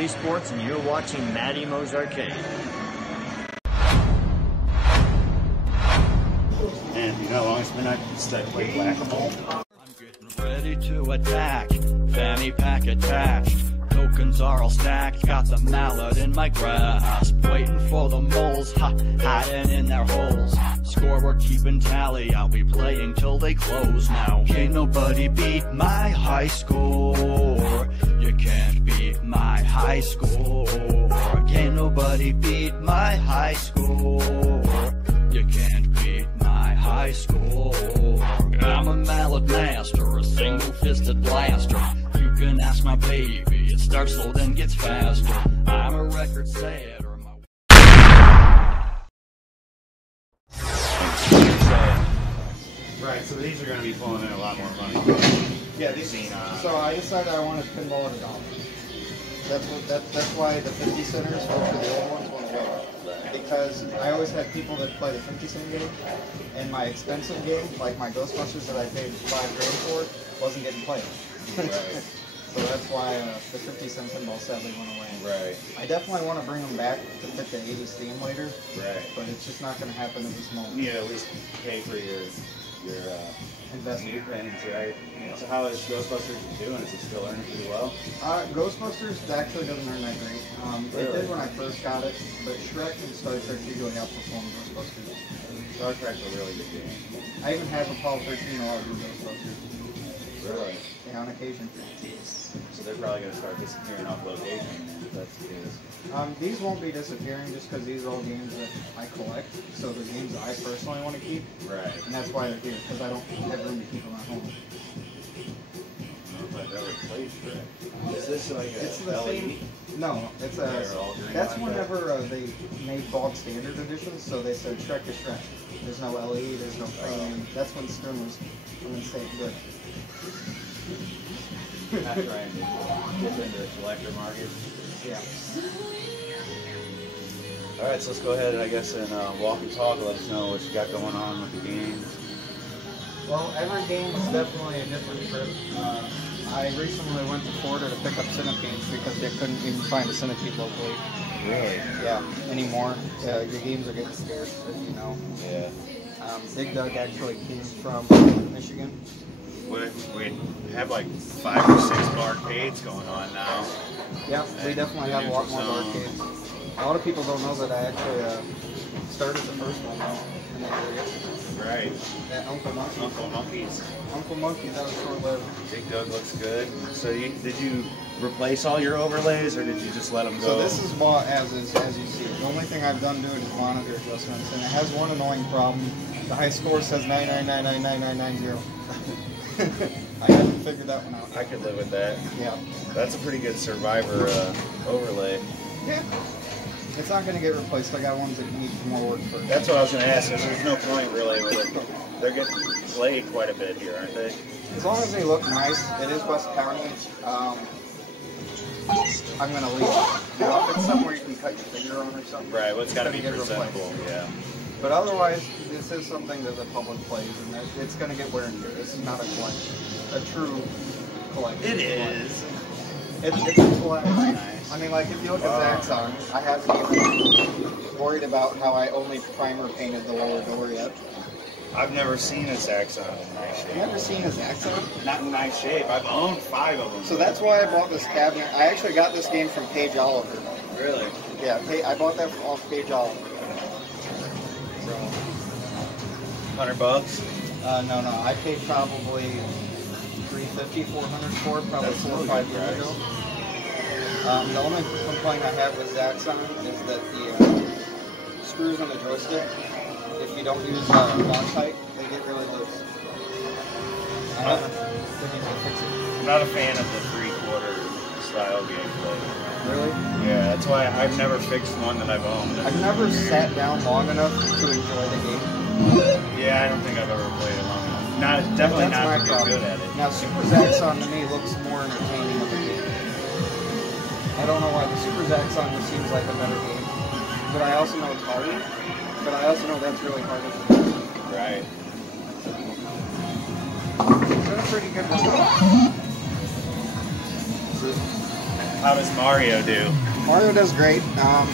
B Sports, and you're watching Matty Mo's Arcade. And you know how long it's been I started playing Whac-A-Mole? I'm getting ready to attack, fanny pack attached. Tokens are all stacked, got the mallet in my grasp. Waiting for the moles, hiding in their holes. Score, we're keeping tally, I'll be playing till they close now. Can't nobody beat my high score. You can't beat my high score. Can't nobody beat my high score. You can't beat my high score. I'm a mallet master, a single-fisted blaster. You can ask my baby, it starts slow then gets faster. I'm a record setter. Right, so these are going to be pulling in a lot more money. Yeah, these. So I decided I wanted pinball at $1. That's why the 50 centers over the old ones went away. Because I always had people that play the 50 cent game, and my expensive game, like my Ghostbusters that I paid $5,000 for, wasn't getting played. Right. So that's why the 50 cent pinball sadly went away. Right. I definitely want to bring them back to fit the 80s theme later. Right. But it's just not going to happen at this moment. You need to at least pay for your investment. new things, right? Yeah. So how is Ghostbusters doing? Is it still earning pretty well? Ghostbusters actually doesn't earn that great. It did when I first got it, but Shrek and Star Trek usually outperform Ghostbusters. Star Trek's a really good game. I even have Apollo 13 while I do Ghostbusters. Really? Yeah, on occasion. So they're probably going to start disappearing off location if that's the case. These won't be disappearing just because these are all games that I collect. So the games that I personally want to keep. Right. And that's why they're here, because I don't have room to keep them at home. I don't know if I've ever played Shrek. Is this like a It's the LED? same. No, it's a. That's whenever they made bog standard editions, so they said Shrek is Shrek. There's no LED, there's no frame. That's when Stern was staying good. Not trying to dip into the collector market. Yeah. Alright, so let's go ahead, I guess, and walk and talk. Let us know what you got going on with the games. Well, every game is definitely a different trip. I recently went to Florida to pick up centipedes because they couldn't even find a centipede locally. Really? Yeah, anymore. Your games are getting scarce, as you know. Yeah. Big Doug actually came from Michigan. We have like 5 or 6 arcades going on now. Yeah, we definitely have a lot more arcades. A lot of people don't know that I actually started the first one in that area. Right. At Uncle Monkey. Uncle Monkey's. Uncle Monkey, that was short-lived. Big Doug looks good. So did you replace all your overlays, or did you just let them go? So this is bought as is, as you see. The only thing I've done to it is monitor adjustments, and it has one annoying problem. The high score says 999999990. I haven't figured that one out. I could live with that. Yeah. That's a pretty good Survivor overlay. Yeah. It's not going to get replaced. I got ones that need more work first. That's what I was going to ask. There's no point really with it. They're getting played quite a bit here, aren't they? As long as they look nice. It is West County. I'm going to leave it. Now, if it's somewhere you can cut your finger on or something. Right, well, it's got to be get presentable, replaced. yeah. But otherwise, this is something that the public plays, and it's going to get wear and tear. This is not a collection. A true collection. It is. It's a collection. Nice. I mean, like, if you look at Zaxxon, I haven't even worried about how I only primer painted the lower door yet. I've never seen a Zaxxon in nice shape. You ever seen a Zaxxon? Not in nice shape. I've owned 5 of them. So that's why I bought this cabinet. I actually got this game from Paige Oliver. Really? Yeah, I bought that off Paige Oliver. So, $100 bucks? no, I paid probably $350, $400 for it, probably 4 or 5 years ago. The only complaint I have with Zaxxon is that the screws on the joystick, if you don't use Loctite, they get really loose. I haven't been able to fix it. I'm not a fan of the 3/4 style gameplay. Really? Yeah, that's why I've never fixed one that I've owned. I've never sat down long enough to enjoy the game. Yeah, I don't think I've ever played it long enough. Definitely That's not my to problem. get good at it. Now, Super Zaxxon to me looks more entertaining of a game. I don't know why. The Super Zaxxon just seems like a better game. But I also know it's harder. But I also know that's really hard to do. Right. It's been a pretty good one. How does Mario do? Mario does great.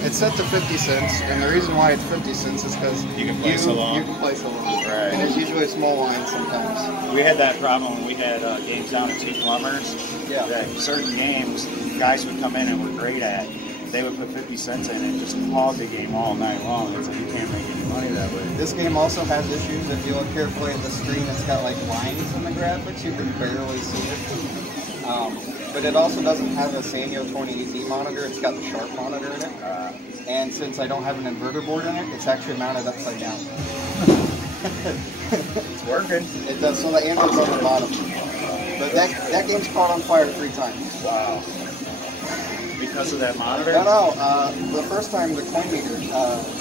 It's set to 50 cents, and the reason why it's 50 cents is because You can play so long. You can play so long. Right. And there's usually a small line sometimes. We had that problem when we had games down at Two Plumbers. Yeah. That certain games, guys would come in and were great at. They would put 50 cents in and just hog the game all night long. It's like you can't make any money that way. This game also has issues. If you look carefully at the screen, it's got like lines in the graphics. You can barely see it. But it also doesn't have a Sanyo 20EZ monitor. It's got the Sharp monitor in it. And since I don't have an inverter board in it, it's actually mounted upside down. It's working. It does. So the Android's on the bottom. But that game's caught on fire 3 times. Wow. Because of that monitor? No. The first time the coin meter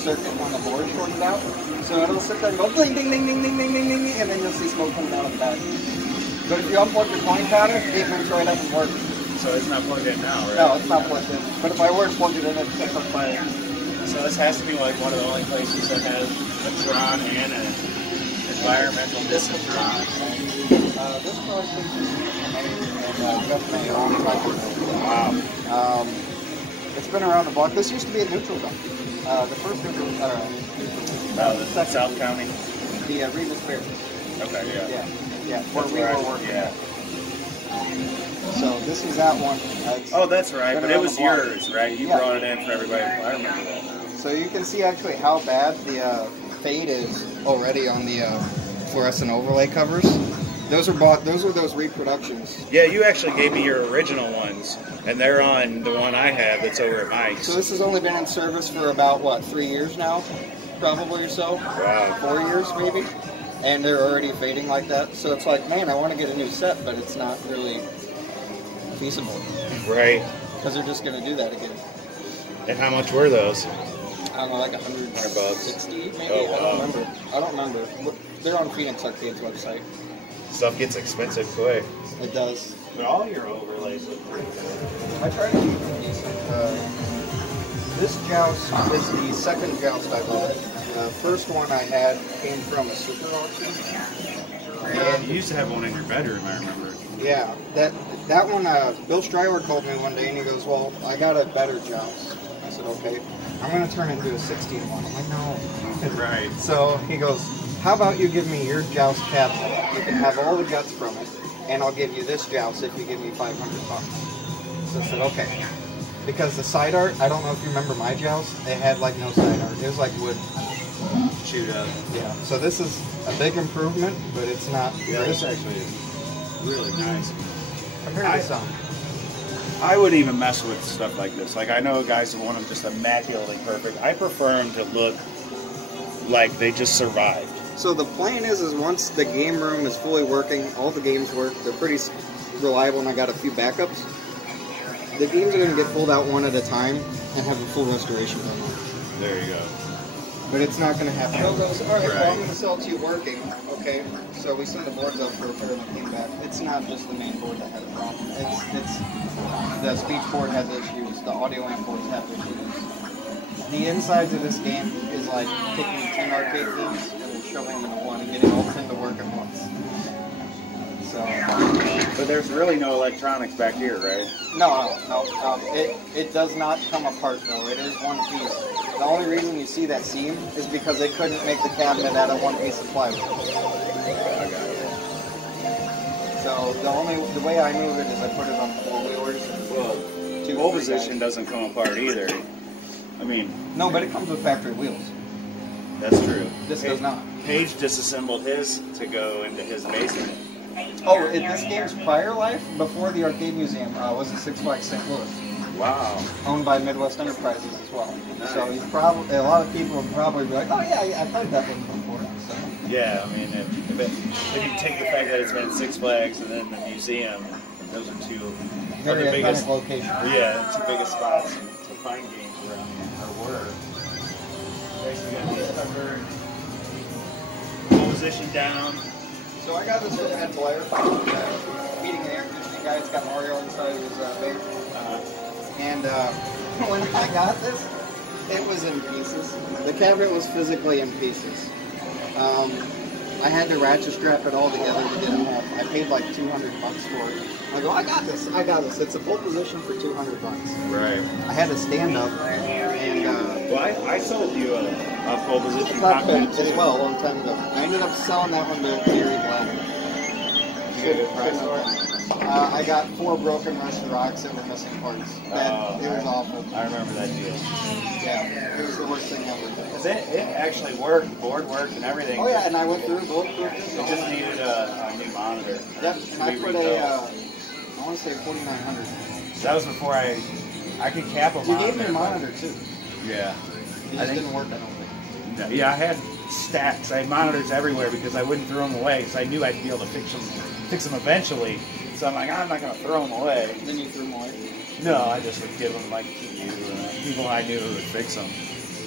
circuit on the board shorted out. So it'll sit there and go ding, ding, ding, ding, ding, ding, ding, ding, and then you'll see smoke coming out of the back. But if you unplug the coin counter, it moves right up and works. So it's not plugged in now, right? No, it's not plugged in. But if I were to plug it in, it'd catch on fire. So this has to be like one of the only places that has a Tron and an environmental discipline. This probably and definitely a long time ago. Wow. It's been around the block. This used to be a neutral zone. The first neutral That's South County? The Regis Fair. Okay, Yeah, where we were working. Yeah. So this is that one. Oh, that's right, but it was Been around the block. yours, right? You Yeah. brought it in for everybody. I remember that now. So you can see actually how bad the fade is already on the fluorescent overlay covers. Those are those reproductions. Yeah, you actually gave me your original ones, and they're on the one I have that's over at Mike's. So this has only been in service for about, what, 3 years now? Probably or so. Wow. 4 years maybe. And they're already fading like that. So it's like, man, I want to get a new set, but it's not really feasible. Right. Because they're just going to do that again. And how much were those? I don't know, like $160 maybe? Oh, wow. I don't remember. They're on Phoenix Arcade's website. Stuff gets expensive quick. It does. But all your overlays look pretty good. I try to keep them decent. This joust is the second joust I bought. The first one I had came from a super auction. And you used to have one in your bedroom, I remember. Yeah, that one, Bill Stryler called me one day and he goes, well, I got a better joust. I said, okay. I'm going to turn it into a 16 one. I'm like, no. Right. So he goes, how about you give me your joust cabinet? You can have all the guts from it, and I'll give you this joust if you give me $500. So I said, okay. Because the side art, I don't know if you remember my joust, it had like no side art. It was like wood. Shoot up. Yeah. So this is a big improvement, but it's not. Yeah, this actually is really nice. Compared to some. I would even mess with stuff like this. Like, I know guys who want them just immaculately perfect. I prefer them to look like they just survived. So the plan is once the game room is fully working, all the games work, they're pretty reliable, and I got a few backups. The games are going to get pulled out one at a time and have a full restoration done on it. There you go. But it's not going to happen. Bill goes, all right, well, I'm Right. going to sell it to you working. Okay, so we send the boards up for repair and it came back. It's not just the main board that had a problem. It's the speech board has issues, the audio amp boards have issues. The insides of this game is like taking 10 arcade games and then shoving them into one and getting all 10 to work at once. So, But there's really no electronics back here, right? no. It does not come apart though. It is one piece. The only reason you see that seam is because they couldn't make the cabinet out of one piece of plywood. I got it. So the way I move it is I put it on 4-wheelers. Well, pole position doesn't come apart either. I mean, No, but it comes with factory wheels. that's true. This does not. Paige disassembled his to go into his basement. Oh, this game's prior life, before the arcade museum, was at Six Flags St. Louis, Wow. owned by Midwest Enterprises as well. Nice. So he's probably a lot of people would probably be like, oh yeah, I've heard that one before. So. Yeah, I mean, if you take the fact that it's been Six Flags and then the museum, those are two of Very the iconic biggest, location. yeah, two biggest spots to find games around here, or were. Basically, got these covered. Pole position down. So I got this from Ed Blair, meeting an air conditioning guy. It's got Mario inside his base. And when I got this, it was in pieces. The cabinet was physically in pieces. I had to ratchet strap it all together to get it home. I paid like $200 for it. I go, I got this. It's a pole position for $200. Right. I had to stand up and. Well, I sold you a pole position cockpit cockpit as well a long time ago. I ended up selling that one to Gary Black. You get a good price for it? I got 4 broken rusted rocks that were missing parts. It was awful. I remember that deal. Yeah, it was the worst thing ever. Because it actually worked, the board worked and everything. Oh yeah, and I went through the board. It just needed a new monitor. Yep, and I put I want to say 4900. That was before I could cap a monitor. You gave me a monitor too. Yeah. It just didn't work, I don't think. No, yeah, I had stacks. I had monitors everywhere because I wouldn't throw them away because I knew I'd be able to fix them eventually. So I'm like, I'm not going to throw them away. Then you threw them away? No, I just would give them like to people I knew who would fix them.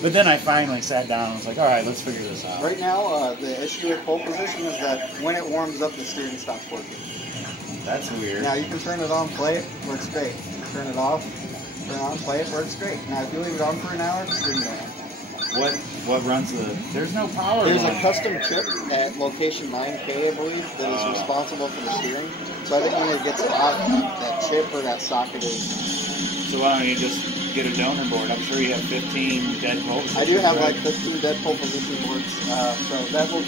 But then I finally sat down and was like, all right, let's figure this out. Right now, the issue with pole position is that when it warms up, the steering stops working. That's weird. Now you can turn it on, play it, works great. Turn it off, turn it on, play it, works great. Now if you leave it on for an hour, the steering goes on. What runs the... There's no power. There's a custom chip at location 9K, I believe, that is responsible for the steering. So I think when it gets hot, that chip or that socket is... So why don't you just get a donor board? I'm sure you have 15 dead pole positions. I do have like 15 dead pole position boards. So that will...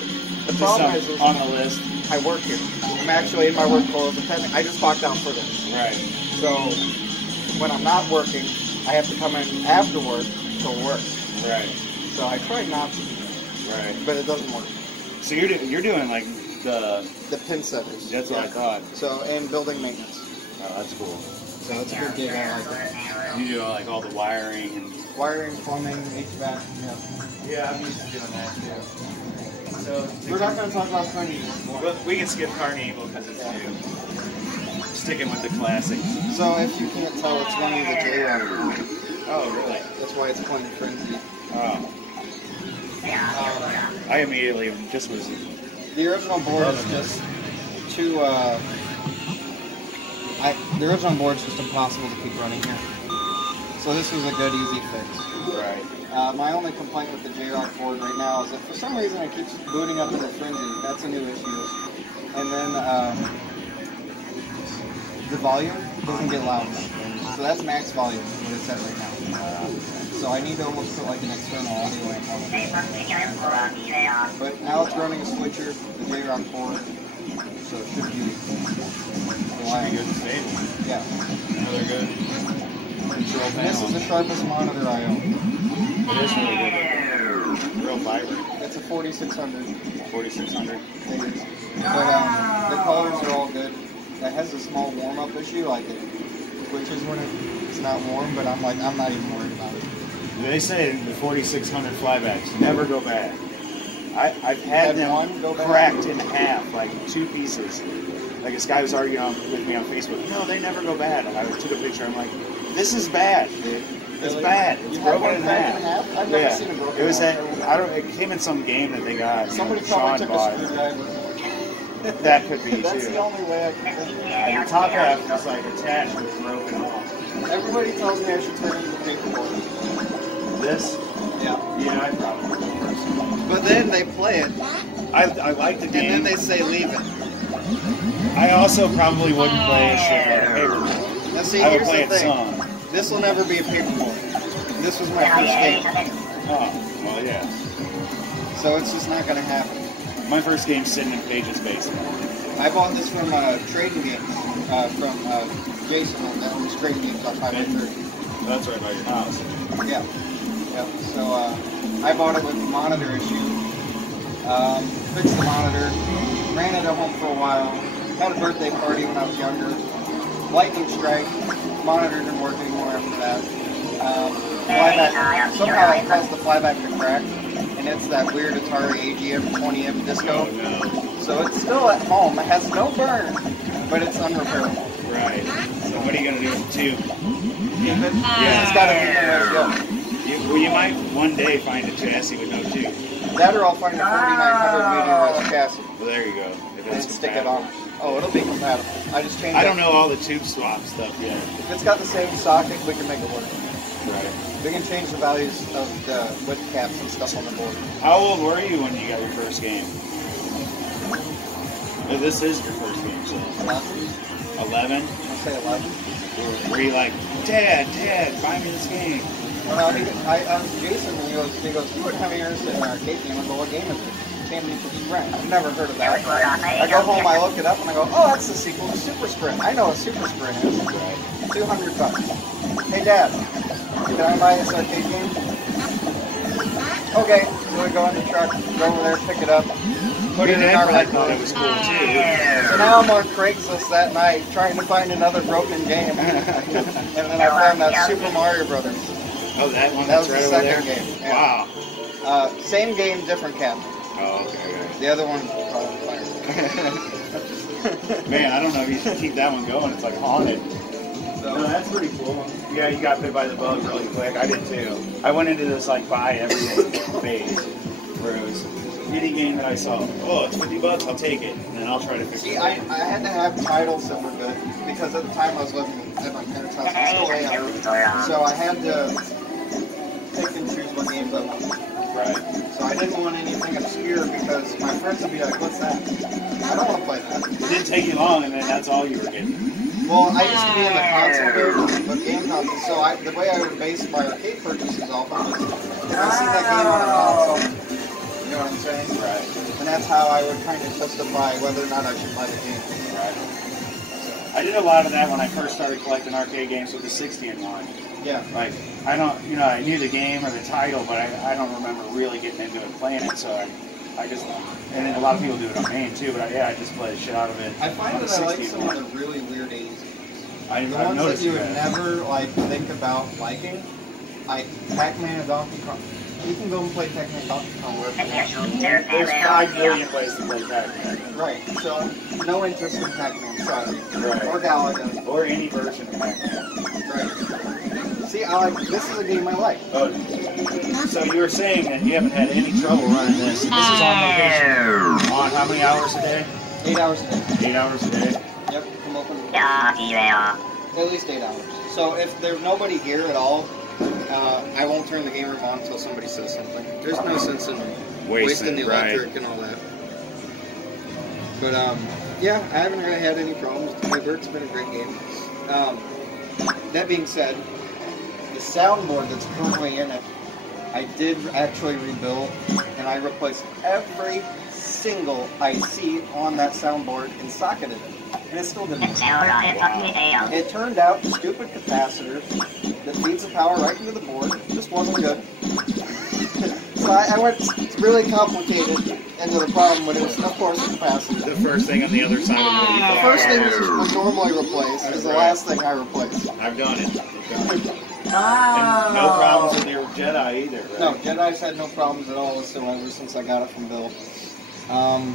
The problem is on the list. I work here. I'm actually in my work clothes. I just walked out for this. Right. So when I'm not working, I have to come in after work to work. Right. So I try not to. Right. But it doesn't work. So you're doing like the pin setters. That's what I thought. So and building maintenance. Oh, that's cool. So it's a good gig. I like it. You do like all the wiring and wiring, plumbing, HVAC. Yeah, I'm used to doing that too. So we're not going to talk about Carnegie. Well, we can skip Carnegie because it's new. Sticking with the classics. So if you can't tell, it's one of the J-Rock. Oh, really? That's why it's playing Frenzy. Oh. I immediately just was... The original board is just too... the original board is just impossible to keep running here. So this was a good, easy fix. Right. My only complaint with the J-Rock board right now is that for some reason it keeps booting up into Frenzy. That's a new issue. And then the volume doesn't get loud enough. So that's max volume, what it's at right now. So I need to almost put like an external audio amp on it. But now it's running a switcher, the J-Rock board, so it should be good and stable. Yeah. Really good. Control panel. This is the sharpest monitor I own. It is really good. Real vibrant. It's a 4600. 4600. It is. But the colors are all good. It has a small warm-up issue, like it switches when it's not warm, but I'm not even worried about it. They say the 4600 flybacks never go bad. I've had them cracked in half, like 2 pieces. Like this guy was arguing with me on Facebook. No, they never go bad. And I took a picture. I'm like, this is bad, dude. It's bad. It's broken in half. I've never seen it broken. It was it came in some game that they got. Somebody Sean probably took bought. a screwdriver. That could be That's too. the only way I can think of it. And the top half is like attached but broken off. Everybody tells me I should turn it into paperboard. This? Yeah. Yeah, I probably would. But then they play it. I like the game. And then they say leave it. I also probably wouldn't play a shit like a paperboard. Now see, I would here's play the it thing. some. This will never be a paperboard. This was my first game. Oh, well, yeah. So it's just not going to happen. My first game's sitting in Page's basement. I bought this from Trading Games, from Jason that owns Trading Games on 530. That's right by your house. Yeah. Yep. So I bought it with the monitor issue. Fixed the monitor. Ran it at home for a while. Had a birthday party when I was younger. Lightning strike. Monitor didn't work anymore after that. Flyback. Somehow it caused the flyback to crack. And it's that weird Atari AGM 20M disco. Oh, no. So it's still at home. It has no burn, but it's unrepairable. Right. So what are you going to do with the tube? Keep it? Yeah. It's got to keep it ready to go. You might one day find a chassis with no tube. That or I'll find a 4900 meter chassis. Well, there you go. If And it's stick it on. Oh, it'll be compatible. I just changed I don't know all the tube swap stuff yet. If it's got the same socket, we can make it work. Right. We can change the values of the width caps and stuff on the board. How old were you when you got your first game? Oh, this is your first game, so 11. I'll say 11. Were you like, Dad, buy me this game? Well, Jason, he goes, you would have yours in an arcade game. I go, what game is it? Championship Sprint. I've never heard of that. I go home, I look it up, and I go, oh, that's the sequel to Super Sprint. I know what Super Sprint is. $200. Hey, Dad, can I buy this arcade game? Okay, so we go in the truck, go over there, pick it up, put it in our I thought it was cool too. So now I'm on Craigslist that night trying to find another broken game. And then I found that Super Mario Brothers. Oh, that one? That was right the over second there? game. Yeah. Wow. Same game, different cabinet. Oh, okay. The other one, Man, I don't know if you should keep that one going. It's like haunted. So, No, that's pretty cool. Yeah, you got bit by the bug really quick. I did too. I went into this like buy everything phase where it was any game that I saw, oh, it's $50, I'll take it, and then I'll try to fix it. see, I had to have titles that were good because at the time I was living at my parents' house. I still am. So I had to pick and choose what games I wanted. Right. So I didn't want anything obscure because my friends would be like, what's that? I don't want to play that. It didn't take you long, and then that's all you were getting. Well, I used to be in the console business, but game console. So the way I would base my arcade purchases off of is if I see that game on a console, you know what I'm saying? Right. And that's how I would kind of justify whether or not I should buy the game. Right. I did a lot of that when I first started collecting arcade games with the 60-in-1. Yeah. Like, I don't, you know, I knew the game or the title, but I don't remember really getting into it and playing it, so I just, and then a lot of people do it on main too, but I just play the shit out of it. I find on that the I like some 60-in-1. of the really weird 80s games. The I've ones that noticed you would that. never like think about liking, like Pac-Man and Donkey Kong. You can go and play Pac-Man and Donkey Kong wherever you want. There's 5 million ways to play Pac-Man. Right, so no interest in Pac-Man, sorry. Right. Or Galaga. Or any version of Pac-Man. Right. See, this is a game I like. Oh, so you were saying that you haven't had any trouble running this. This is on location. On how many hours a day? 8 hours a day. 8 hours a day? Yep, come open. At least 8 hours. So if there's nobody here at all, I won't turn the game room on until somebody says something. There's no sense in wasting the electric and all that. But yeah, I haven't really had any problems. It's been a great game. That being said, the soundboard that's currently in it, I did actually rebuild, and I replaced every single IC on that soundboard and socketed it. And it still didn't work. It turned out the stupid capacitor that feeds the power right into the board just wasn't good. So I went really complicated into the problem when it was, of course, the capacitor. The first thing on the other side of the The first thing that was normally replaced is the last thing I replaced. I've done it. And no problems with your Jedi either, right? No, Jedi's had no problems at all whatsoever since I got it from Bill. I'm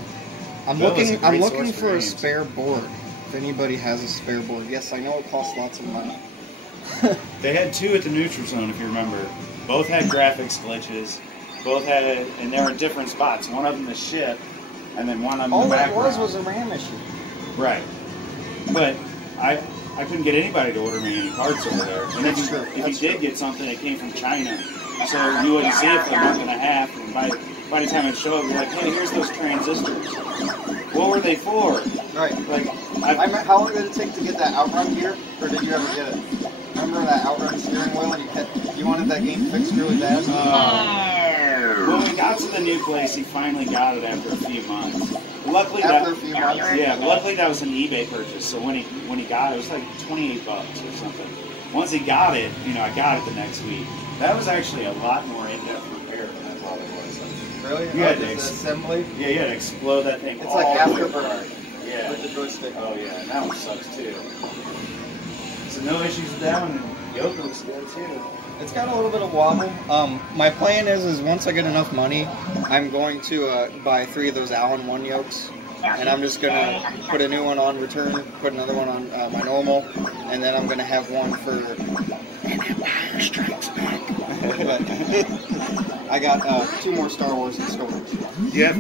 Bill is a great looking source for a games. spare board. If anybody has a spare board, yes, I know it costs lots of money. They had 2 at the Neutral Zone, if you remember. Both had graphics glitches. Both had, and they were in different spots. One of them the ship, and then one of them All the that background. was a RAM issue. Right. But I couldn't get anybody to order me any parts over there. And if you did get something, it came from China. So you wouldn't see it for a month and a half. And by the time it showed up, you're like, hey, here's those transistors. What were they for? Right. Like, How long did it take to get that Outrun gear, or did you ever get it? Remember that Outrun steering wheel, and you wanted that game fixed really bad? when we got to the new place, he finally got it after a few months. Luckily, After a few months? yeah, luckily that was an eBay purchase. So when he got it, it was like $28 or something. Once he got it, I got it the next week. That was actually a lot more in-depth repair than I thought it was. Really? You had to the assembly? Yeah, you had to explode that thing. It's all like the way Afterburner apart. Yeah. with the joystick. Oh yeah, and that one sucks too. So no issues with that one. And Yoke looks good too. It's got a little bit of wobble. My plan is once I get enough money, I'm going to buy 3 of those Allen 1 yokes, and I'm just gonna put a new one on return, put another one on my normal, and then I'm gonna have one for An Empire Strikes Back. I got 2 more Star Wars in storage. You have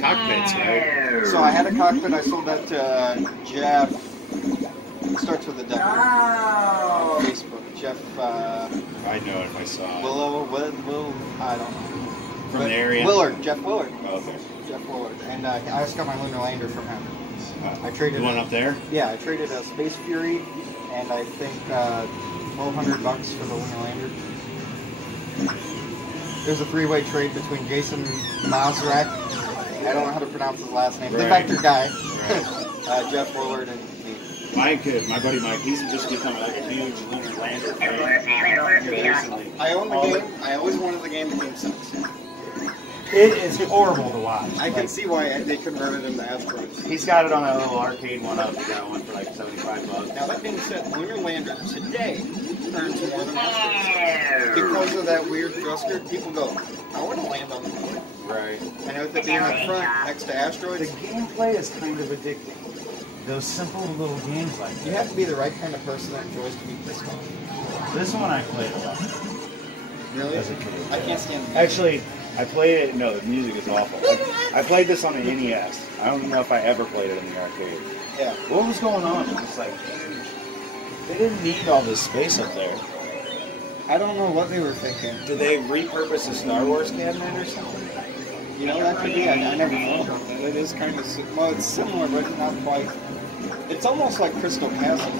cockpits, right? So I had a cockpit. I sold that to Jeff. It starts with a W. On Facebook. Jeff. I'd know it if I saw it. Will, I don't know. From the area? Willard, Jeff Willard. Oh, okay. Jeff Willard, and I just got my Lunar Lander from him. I traded the one up there? Yeah, I traded a Space Fury, and I think $1,200 for the Lunar Lander. It was a three-way trade between Jason Mazrak, I don't know how to pronounce his last name, the Vector guy, Jeff Willard, and me. Mike, my buddy Mike, he's just become a huge Lunar Lander fan recently. I own the game. I always wanted the game. The game sucks. It is horrible to watch. I can see why they converted him to Asteroids. He's got it on that little arcade one up. He got one for like $75. Now that being said, Lunar Lander today earns more than Asteroids. Because of that weird thruster, people go, I want to land on the moon. Right. And with it being up front next to Asteroids, The gameplay is kind of addicting. Those simple little games like that. you have to be the right kind of person that enjoys to be pissed off. This one I played a lot. Really? As a kid. I can't stand the Actually, I played it. No, the music is awful. I played this on the NES. I don't know if I ever played it in the arcade. Yeah. What was going on? It was like they didn't need all this space up there. I don't know what they were thinking. Did they repurpose a Star Wars cabinet or something? You know, that could be. I never thought about that. It is kind of, well, it's similar, but not quite. It's almost like Crystal Castle.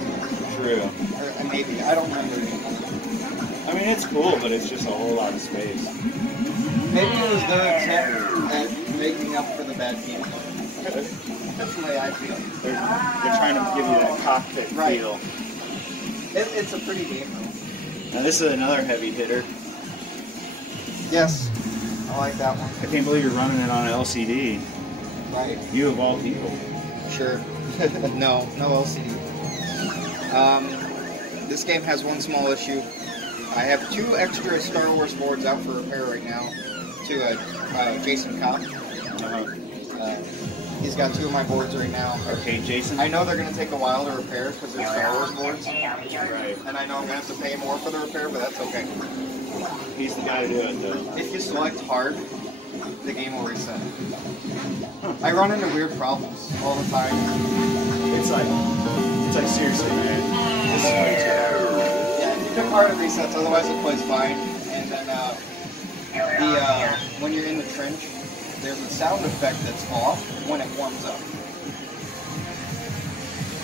True. Or maybe. I don't remember anymore. I mean, it's cool, but it's just a whole lot of space. Maybe it was their attempt at making up for the bad game. That's the way I feel. They're trying to give you that cockpit feel. It's a pretty game, though. Now, this is another heavy hitter. Yes. I like that one. I can't believe you're running it on LCD. Right. You of all people. Sure. No LCD. This game has one small issue. I have 2 extra Star Wars boards out for repair right now to Jason Kopp. He's got 2 of my boards right now. Okay, Jason. I know they're going to take a while to repair because they're Star Wars boards. Right. And I know I'm going to have to pay more for the repair, but that's okay. He's the guy to do it, though. If you select hard, the game will reset. I run into weird problems all the time. It's like seriously, man. This is way too hard. Yeah, you pick hard, it resets. Otherwise, it plays fine. And then when you're in the trench, there's a sound effect that's off when it warms up.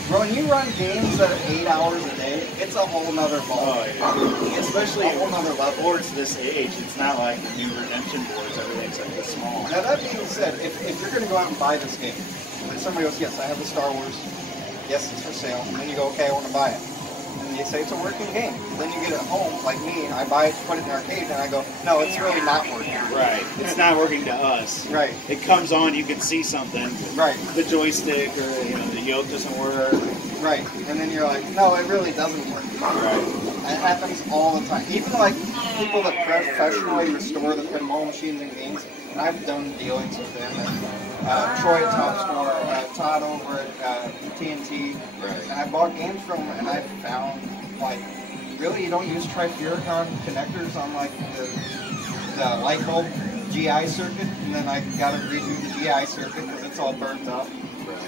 Bro, when you run games that are 8 hours a day, it's a whole nother ball. Oh, yeah. Especially a whole nother level. boards this age. It's not like the new Redemption boards. Everything's like this small. Now that being said, if you're going to go out and buy this game, and somebody goes, yes, I have the Star Wars, yes, it's for sale, and then you go, okay, I want to buy it. And you say it's a working game. Then you get it home, like me, I buy it, put it in the arcade, and I go, no, it's really not working. Right. It's not working to us. Right. It comes on, you can see something. Right. The joystick or the yoke doesn't work. Right. And then you're like, no, it really doesn't work. Right. It happens all the time. Even like people that professionally restore the pinball machines and games, and I've done dealings with them. And Troy at Top Score, Todd over at TNT. Right. And I bought games from them, and I found, like, really you don't use trifuricon connectors on, like, the light bulb GI circuit, and then I got to redo the GI circuit because it's all burnt up. Right.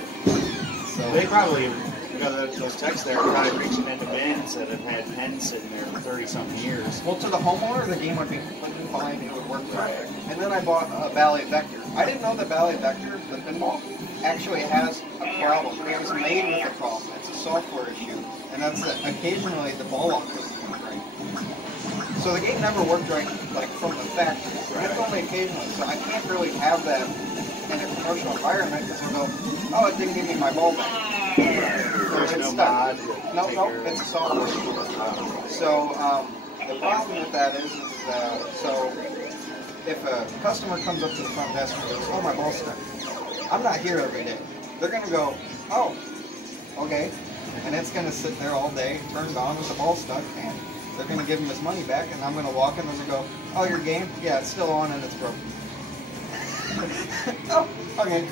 So They probably, those techs there are probably reaching into bins that have had pens sitting there for 30-something years. well, to the homeowner, the game would be completely fine. It would work right. And then I bought a Ballet Vector. I didn't know that Ballet Vector, the pinball, actually has a problem. It was made with a problem. It's a software issue. And that's that occasionally the ball lock doesn't work right. So the game never worked right, like, from the factory. Right. It's only occasionally. So I can't really have that in a commercial environment because they'll go, oh, it didn't give me my ball back. There's no mod. No, it's a software. So the problem with that is so if a customer comes up to the front desk and goes, oh, my ball's stuck, I'm not here every day. They're going to go, oh, okay. And it's going to sit there all day, turned on with the ball stuck, and they're going to give him his money back, and I'm going to walk in and go, oh, your game? Yeah, it's still on and it's broken. Oh, okay.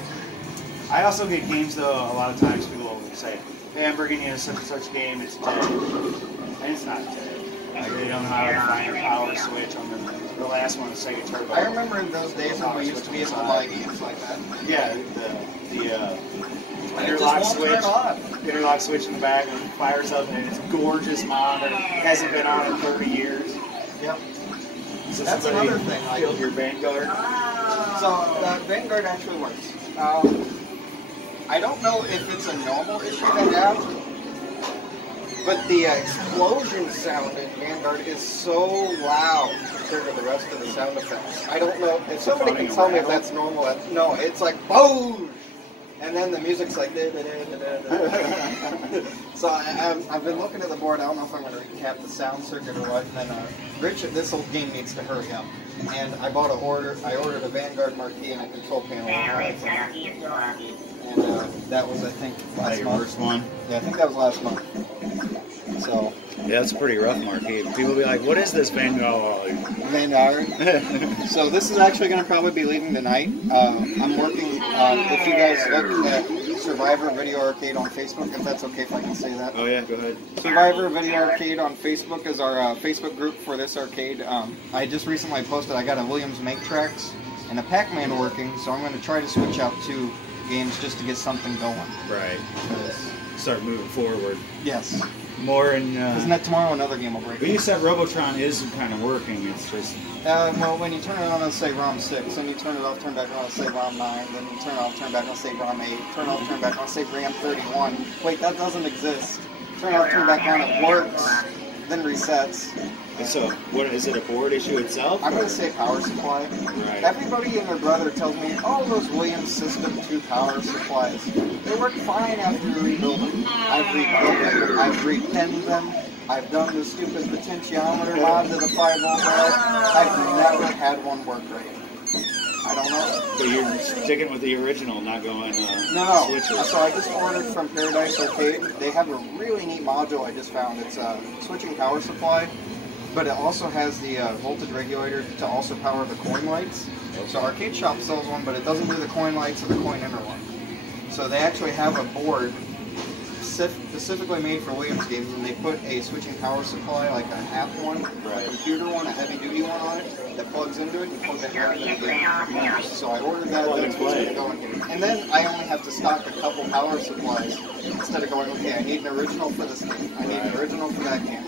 I also get games, though, a lot of times people will say, hey, I'm bringing you such and such game, it's dead. And it's not dead. Like, they don't know how to find a power switch on the last one, the Sega Turbo. I remember in those days when we used to be able to buy games like that. Yeah, the interlock switch in the back, and it fires up, and it's gorgeous monitor. It hasn't been on in 30 years. Yep. So That's another thing. Killed your Vanguard. So the Vanguard actually works. I don't know if it's a normal issue to have, but the explosion sound in Vanguard is so loud compared to the rest of the sound effects. I don't know if somebody can tell me if that's normal. No, it's like boom, and then the music's like. So I've been looking at the board. I don't know if I'm going to recap the sound circuit or what. And then Richard, this whole game needs to hurry up. And I ordered a Vanguard marquee and a control panel. And that was, I think, last month. First one? Yeah, I think that was last month. So. Yeah, it's a pretty rough marquee. People be like, "What is this Vanguard?" Vanguard. So this is actually going to probably be leaving tonight. I'm working on, if you guys look at Survivor Video Arcade on Facebook, if that's okay if I can say that. Oh yeah, go ahead. Survivor Video Arcade on Facebook is our Facebook group for this arcade. I just recently posted I got a Williams Make-Trax and a Pac-Man working, so I'm going to try to switch out 2 games just to get something going. Right. Start moving forward. Yes. More in. Isn't that tomorrow another game will break? But you said Robotron is kind of working. It's just. Well, when you turn it on, it'll say ROM 6. Then you turn it off, turn back on, it'll say ROM 9. Then you turn it off, turn back on, it'll say ROM 8. Turn off, turn back on, it'll say RAM 31. Wait, that doesn't exist. Turn off, turn back on, it works. Then resets. So, what is it? A board issue itself? I'm going to say power supply. Right. Everybody and their brother tells me all those Williams System 2 power supplies, they work fine after you rebuild them. I've rebuilt them. I've repinned them. I've done the stupid potentiometer mod to the 5-volt rail. I've never had one work right. I don't know. But you're sticking with the original, not going No. switches. So I just ordered from Paradise Arcade. They have a really neat module I just found. It's a switching power supply, but it also has the voltage regulator to also power the coin lights. So Arcade Shop sells one, but it doesn't do the coin lights or the coin inner one. So they actually have a board specifically made for Williams games, and they put a switching power supply, like a half one, a computer one, a heavy duty one on it, that plugs into it and plugs it into the game. So I ordered that, that's what's going to go in here. And then I only have to stock a couple power supplies, instead of going, okay, I need an original for this game, I need an original for that game.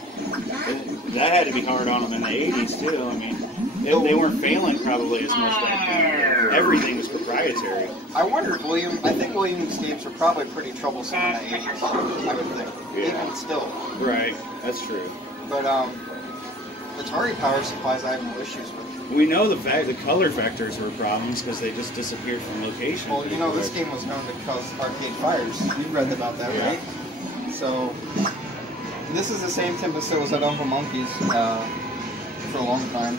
That had to be hard on them in the 80s, too. I mean, they weren't failing probably as much back then. Everything was proprietary. I wonder if I think Williams games were probably pretty troublesome in the 80s, I would think. Yeah. Even still. Right, that's true. But Atari power supplies I have no issues with. We know the color vectors were problems because they just disappeared from location. Well, you know, this game was known to cause arcade fires. You've read about that, right? So, this is the same tempest that was at Uncle Monkey's for a long time.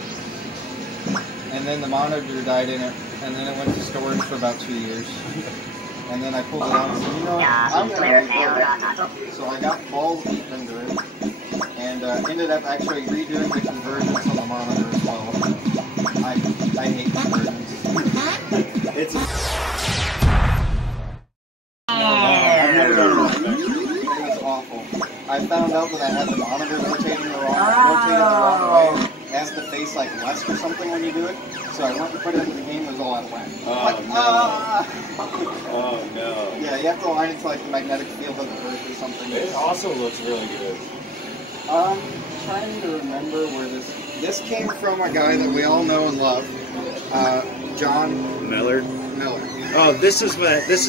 And then the monitor died in it, and then it went to storage for about 2 years. And then I pulled it out and said, you know, I'm going to rebuild it. So I got balls deep into it, and ended up actually redoing the conversions on the monitor as well. I hate conversions. It's I've never done it. It was awful. I found out that I had the monitor rotating the wrong way. It has to face like west or something when you do it. So I went and put it in the game, it was all out of whack. Oh no. Yeah, you have to align it to like the magnetic field of the Earth or something. It also looks really good. Trying to remember where this came from a guy that we all know and love, John Miller. Oh, this is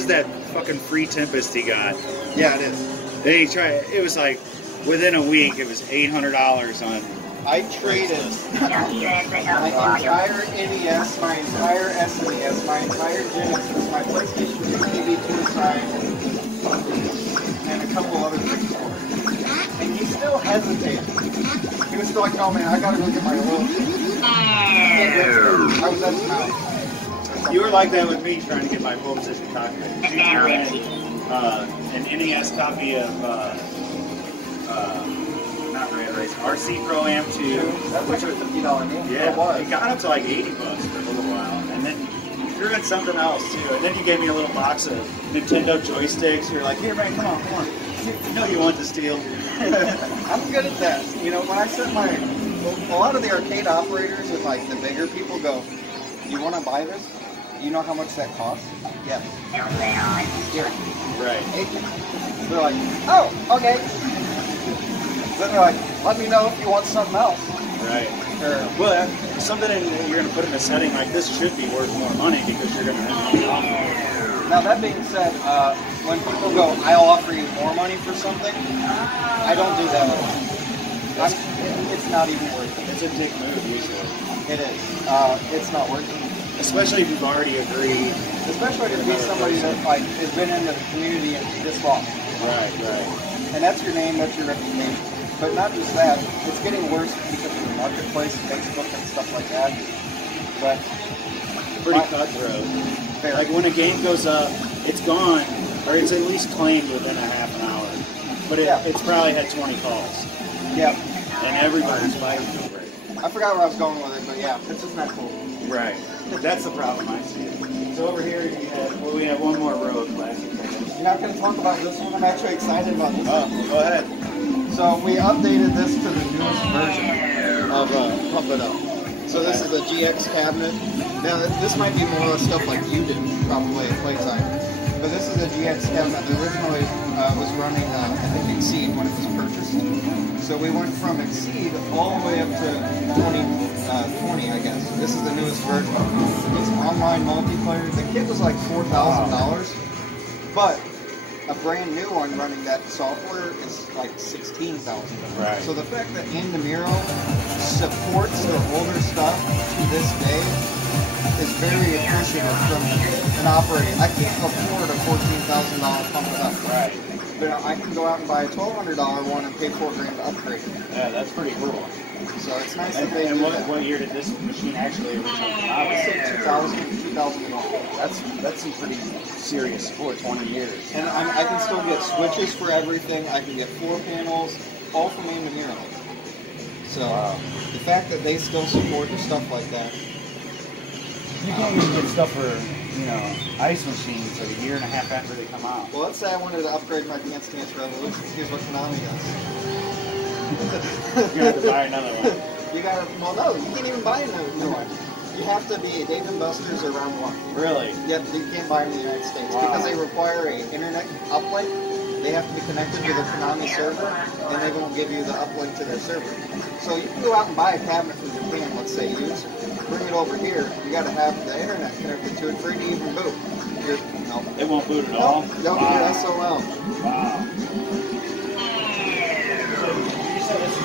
that fucking free Tempest he got. Yeah, it is. Then he tried. It was like within a week, it was $800 on. I traded my entire NES, my entire SNES, my entire Genesis, my PlayStation 2 TV2 side, and a couple other things for it. And he still hesitated. He was still like, "Oh man, I gotta go get my royalty." I was at his mouth. You were like that with me trying to get my pole position cockpit. You rented an NES copy of not Ray Race, RC Pro Am 2. That's like a $50 game. Yeah, it got up to like $80 for a little while, and then you threw in something else too. And then you gave me a little box of Nintendo joysticks. You're like, "Here, man, come on. You know you want to steal." I'm good at that. You know, when I set a lot of the arcade operators and like the bigger people go, "You want to buy this? You know how much that costs?" Yeah. Here. Right. They're like, "Oh, okay." Then they're like, "Let me know if you want something else." Right. Well, something you're going to put in a setting like this should be worth more money because you're going to earn money off of it. Now that being said, when people go, I'll offer you more money for something, I don't do that at all. It's not even worth it. It's a dick move usually. It is. It's not worth it. Especially if you've already agreed. Especially to be somebody that like has been in the community this long. Right, right. And that's your name, that's your reputation. But not just that, it's getting worse because of the marketplace, Facebook and stuff like that. But pretty cutthroat. Fair. Like when a game goes up, it's gone, or it's at least claimed within a half an hour. But it's probably had 20 calls. Yeah. And everybody's fighting over it. I forgot where I was going with it, but yeah, it's just not cool. Right. That's the problem I see. So over here we have one more row of classic games. You're not going to talk about this one? I'm actually excited about this one. Oh, go ahead. So we updated this to the newest version of Pump It Up. So this is a GX cabinet. Now this might be more stuff like you did probably at playtime. But this is a GX cabinet that originally was running, I think, Exceed when it was purchased. So we went from Exceed all the way up to 2020, I guess. This is the newest version. It's online multiplayer. The kit was like $4,000, but a brand new one running that software is like $16,000. Right. So the fact that Indamiro supports their older stuff to this day is very appreciative from an operating. I can't afford a $14,000 Pump It Up. Right. But I can go out and buy a $1,200 one and pay $4 grand to upgrade it. Yeah, that's pretty cool. So it's nice And, that they and do what, that. what year did this machine actually originally come out? I say 2001. That's some pretty serious support, 20 years. And I can still get switches for everything. I can get 4 panels, all from Indamiro. So the fact that they still support the stuff like that. You can't even get stuff for, ice machines a year and a half after they come out. Well, let's say I wanted to upgrade my Dance Dance Revolution. Here's what Konami does. You're going to have to buy another one. You gotta, well, no, you can't even buy another new one. You have to be a Dave & Buster's or Round 1. Really? Yep, you can't buy them in the United States because they require an internet uplink. They have to be connected to the Konami server, and they won't give you the uplink to their server. So you can go out and buy a cabinet from Japan, let's say used, bring it over here. You got to have the internet connected to it for it to even boot. No. It won't boot at all? No, Wow. SOL. Wow. You said this is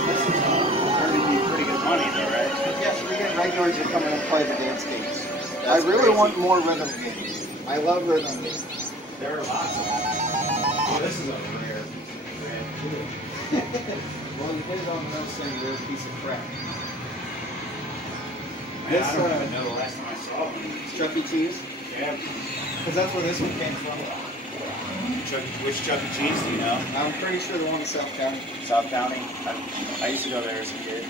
earning you pretty good money, though, right? Yes, we get regulars that come in and play the dance games. I really want more rhythm games. I love rhythm games. There are lots of them. Oh, this is a rare too. Well, you hit it on the nose saying rare piece of crap. Man, I don't even know the last time I saw one. Chuck E. Cheese? Yeah. Because that's where this one came from. Which Chuck E. Cheese do you know? I'm pretty sure the one in South County. South County? I used to go there as a kid.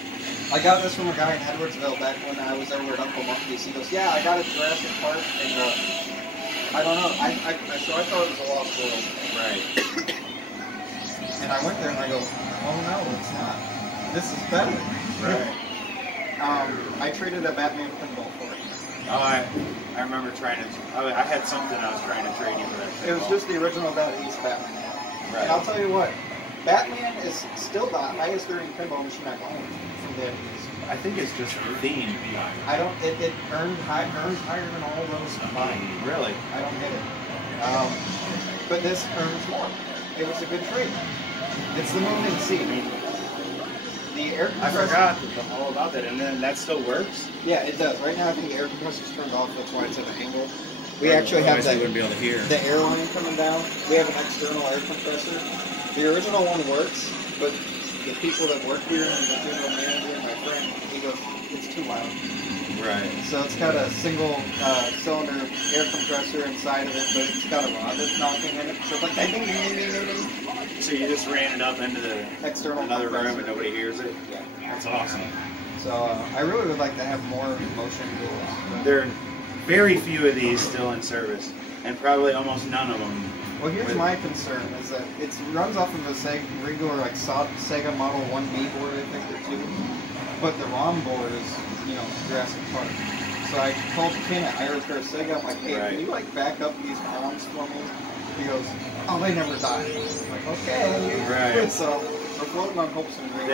I got this from a guy in Edwardsville back when I was over at Uncle Monkey's. He goes, yeah, I got a Jurassic Park, and I don't know. So I thought it was a lost world. Right. And I went there and I go, oh no, it's not. This is better. Right. I traded a Batman pinball for it. Oh, I remember trying to. I had something I was trying to trade you for that. It was just the original East Batman. Right. And I'll tell you what, Batman is still the highest earning pinball machine I've owned from the 80s. I think it's just themed. I don't. It earns higher than all those combined. Really? I don't get it. But this earns more. It was a good trade. It's the moving seat. The air I compressor. forgot all about that, and then that still works? Yeah, it does. Right now I think the air compressor's turned off, that's why it's at an angle. We actually have Otherwise that, you wouldn't be able to hear. the air line coming down. We have an external air compressor. The original one works, but the people that work here, and the general manager and my friend, he goes, it's too loud. Right. So it's got a single cylinder air compressor inside of it, but it's got a rod that's knocking in it. So it's like ding, ding, ding, ding, ding, ding. So you just ran it up into the External another compressor. room and nobody hears it? Yeah. That's awesome. So I really would like to have more motion duals. There are very few of these still in service, and probably almost none of them. Well, here's my concern, is that it runs off of a regular like Sega Model 1B board, I think, or 2. But the ROM board is, Jurassic Park. So I called Ken at iRepair Sega, I'm like, hey, Right. can you back up these ROMs for me? He goes, oh, they never die. I'm like, okay. Right. So we're floating on hopes and dreams.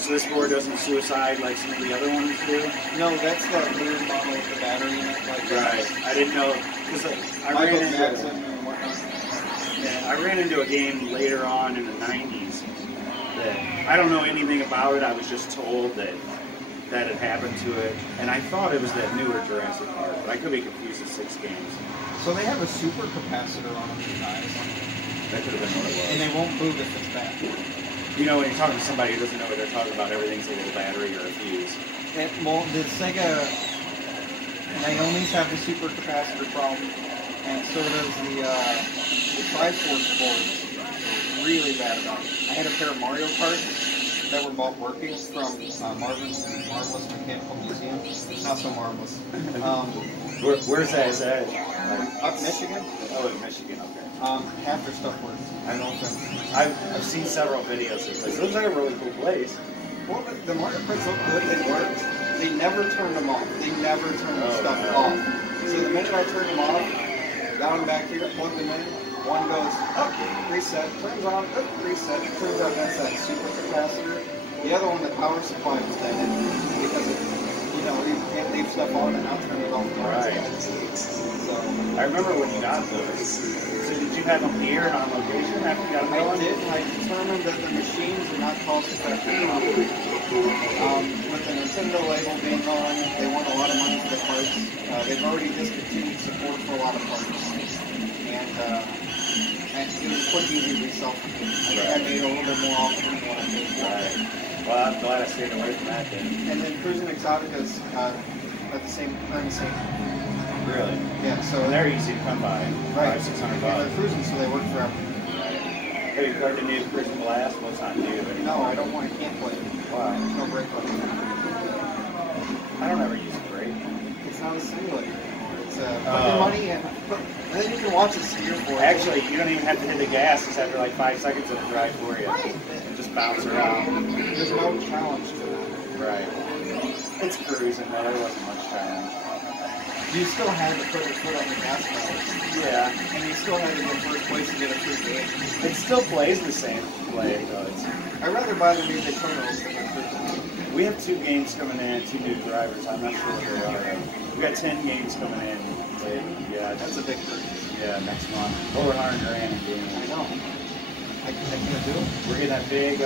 So this board doesn't suicide like some of the other ones do? No, that's the weird model with the battery in it. Like Right. I didn't know, because I ran into a game later on in the 90s that I don't know anything about it. I was just told that had happened to it, and I thought it was that newer Jurassic Park, but I could be confused with 6 games. So they have a super capacitor on them, guys. That could have been what it was. And they won't move if it's bad. You know, when you're talking to somebody who doesn't know what they're talking about, everything's a little battery or a fuse. Well, the Sega Naomi's have the super capacitor problem, and so does the Triforce board. Really bad about it. I had a pair of Mario Karts that were both working from Marvelous Mechanical Museum. It's not so marvelous. Where's that? Is that Up Michigan? Oh, in Michigan, okay. Half their stuff works. I don't know if I've seen several videos of this. It looks like a really cool place. Well, the Mario Karts look good. They work. They never turned them off. They never turned the stuff off. So the minute I turned them off, down back here, plug them in, one goes up, reset, turns on, up, reset. Turns out that's that super capacitor. The other one, the power supply was dead because it, you can't leave stuff on and not turn it off. Right. So I remember when you got those. So did you have them here and on location after you got them going? I did. I determined that the machines are not cost effective to operate. With the Nintendo label being on, they want a lot of money for the parts. They've already discontinued support for a lot of parts. And it was quick, easy resell for me. I made a little bit more off than what I paid for. Right. Well, I'm glad I stayed away from that then. And then Cruising Exoticas are the same. Really? Yeah. So they're easy to come by. Right. $500-600. They're cruising, so they work forever. Right. Have you played the new Cruising Blast? Well, it's not new, but no, I don't want. I can't play it. Why? No brake button. I don't ever use a brake. It's not a simulator. It's put your money in. And then you can watch it steer for it. Actually, you don't even have to hit the gas. Just after like 5 seconds, it'll drive for you. Right. Just bounce around. There's no challenge to that. Right. It's cruising, though. There wasn't much challenge. You still had to put your foot on the gas pedal. Yeah. And you still had to get first place to get a free game. It still plays the same way, though. I'd rather buy the new Patron than the We have 2 games coming in, 2 new drivers. I'm not sure what they are. We got 10 games coming in. Yeah, that's a big purchase. Yeah, next month. Over $100 grand in games. I know. I can't do it. We're getting that big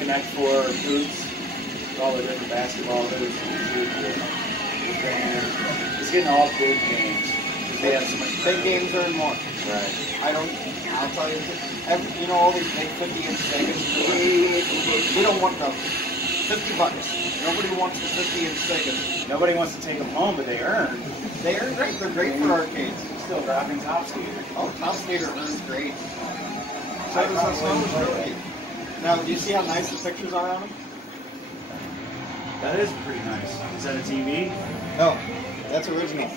Connect 4 boots. All the different basketball hoops. It's getting all big games. They have so much. Big games earn more. Right. I'll tell you, all these big 50-inch Segas. We don't want those. $50. Nobody wants the 50-inch Sega. Nobody wants to take them home, but they earn. They earn great. They're great for arcades. Still dropping Top Skater. Oh, Top Skater earns great. So does the Snow Trophy. Now, do you see how nice the pictures are on them? That is pretty nice. Is that a TV? No, that's original.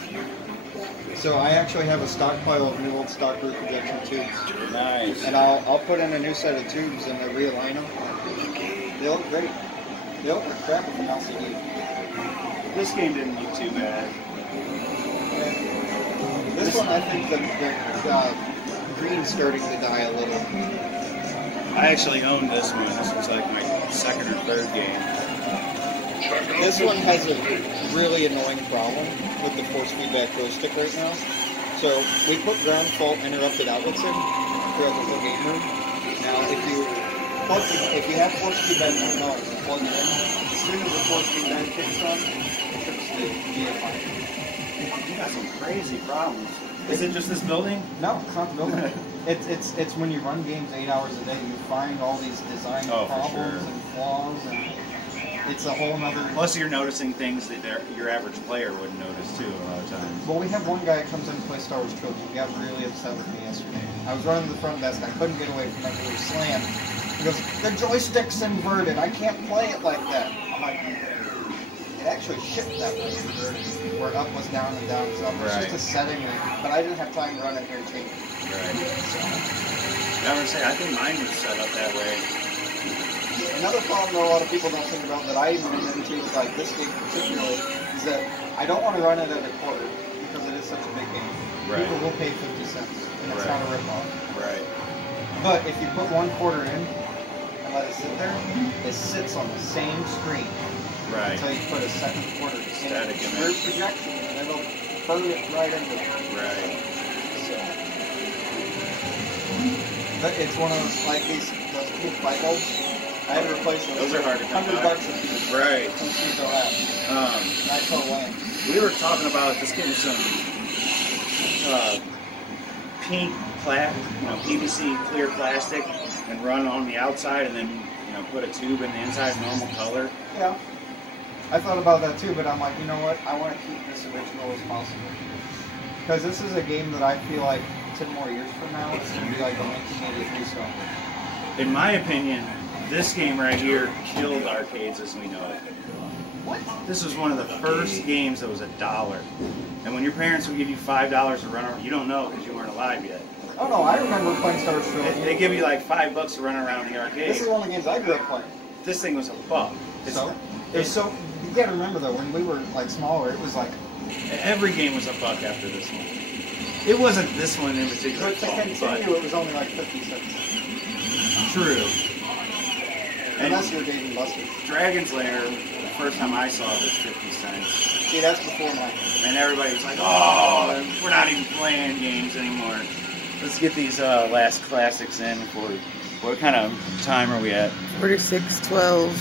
So I actually have a stockpile of new old stock root projection tubes. Nice. And I'll put in a new set of tubes and then realign them. They look great. They look like crap with an LCD. This game didn't look too bad. This one, I think the green's starting to die a little. I actually own this one. This was like my 2nd or 3rd game. This one has a really annoying problem with the force feedback joystick right now. So we put ground fault interrupted outlets in throughout the whole game room. Now if you have force feedback turned on and plug it in, as soon as the force feedback kicks on, it trips the GFI. You got some crazy problems. Is it just this building? No, it's not the building. It's when you run games 8 hours a day, you find all these design problems and flaws, and it's a whole nother... Plus you're noticing things that your average player wouldn't notice too a lot of times. Well, we have one guy that comes in to play Star Wars Trilogy. He got really upset with me yesterday. I was running the front desk, I couldn't get away from that little slam. He goes, the joystick's inverted, I can't play it like that. I'm like, it actually shipped that way inverted, where up was down and down was up. It's just a setting, but I didn't have time to run it here and change it. Right. So, I think mine was set up that way. Another problem that a lot of people don't think about that I even run into, like this game particularly, is that I don't want to run it at a quarter because it is such a big game. Right. People will pay 50 cents, and it's not a rip-off. Right. But if you put 1 quarter in, I and let it sit there, it sits on the same screen. Right. Until you put a second quarter Static in rear it. projection, and it'll burn it right into it. Right. So, but it's one of those, like those pink light bulbs. I had to replace those. Those are hard to come by. $100 a piece. Right. I told Wayne. We were talking about just getting some pink PVC clear plastic and run on the outside, and then put a tube in the inside, normal color. Yeah. I thought about that too, but I'm like, you know what? I want to keep this original as possible. Because this is a game that I feel like 10 more years from now, it's going to be like a 1983 style. In my opinion, this game right here killed arcades as we know it. What? This was one of the first games that was $1. And when your parents would give you $5 to run around, you don't know because you weren't alive yet. Oh no, I remember playing Star Wars Trilogy. They give you like $5 to run around the arcade. This is one of the games I grew up playing. This thing was $1. So you gotta remember though, when we were like smaller, it was like every game was $1 after this one. It wasn't this one in particular. But to continue, it was only like 50 cents. True. Unless you're Dave and Buster's. Dragon's Lair, the first time I saw it was 50 cents. See, that's before mine. And everybody was like, oh, we're not even playing games anymore. Let's get these last classics in for, what kind of time are we at? 4612.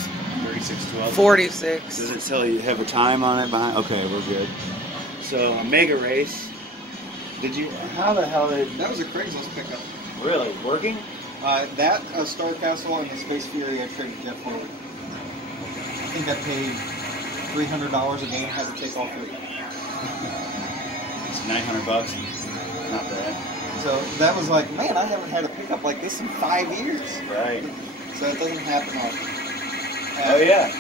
3612? 46. Does it tell you have a time on it behind? Okay, we're good. So, a Mega Race. How the hell did... That was a Craigslist pickup. Really? Working? That, Star Castle, and the Space Fury I traded Jeff for. I think I paid $300 a game, had to take all three. It's $900. Not bad. So that was like, man, I haven't had a pickup like this in 5 years. Right. So it doesn't happen often. Oh yeah.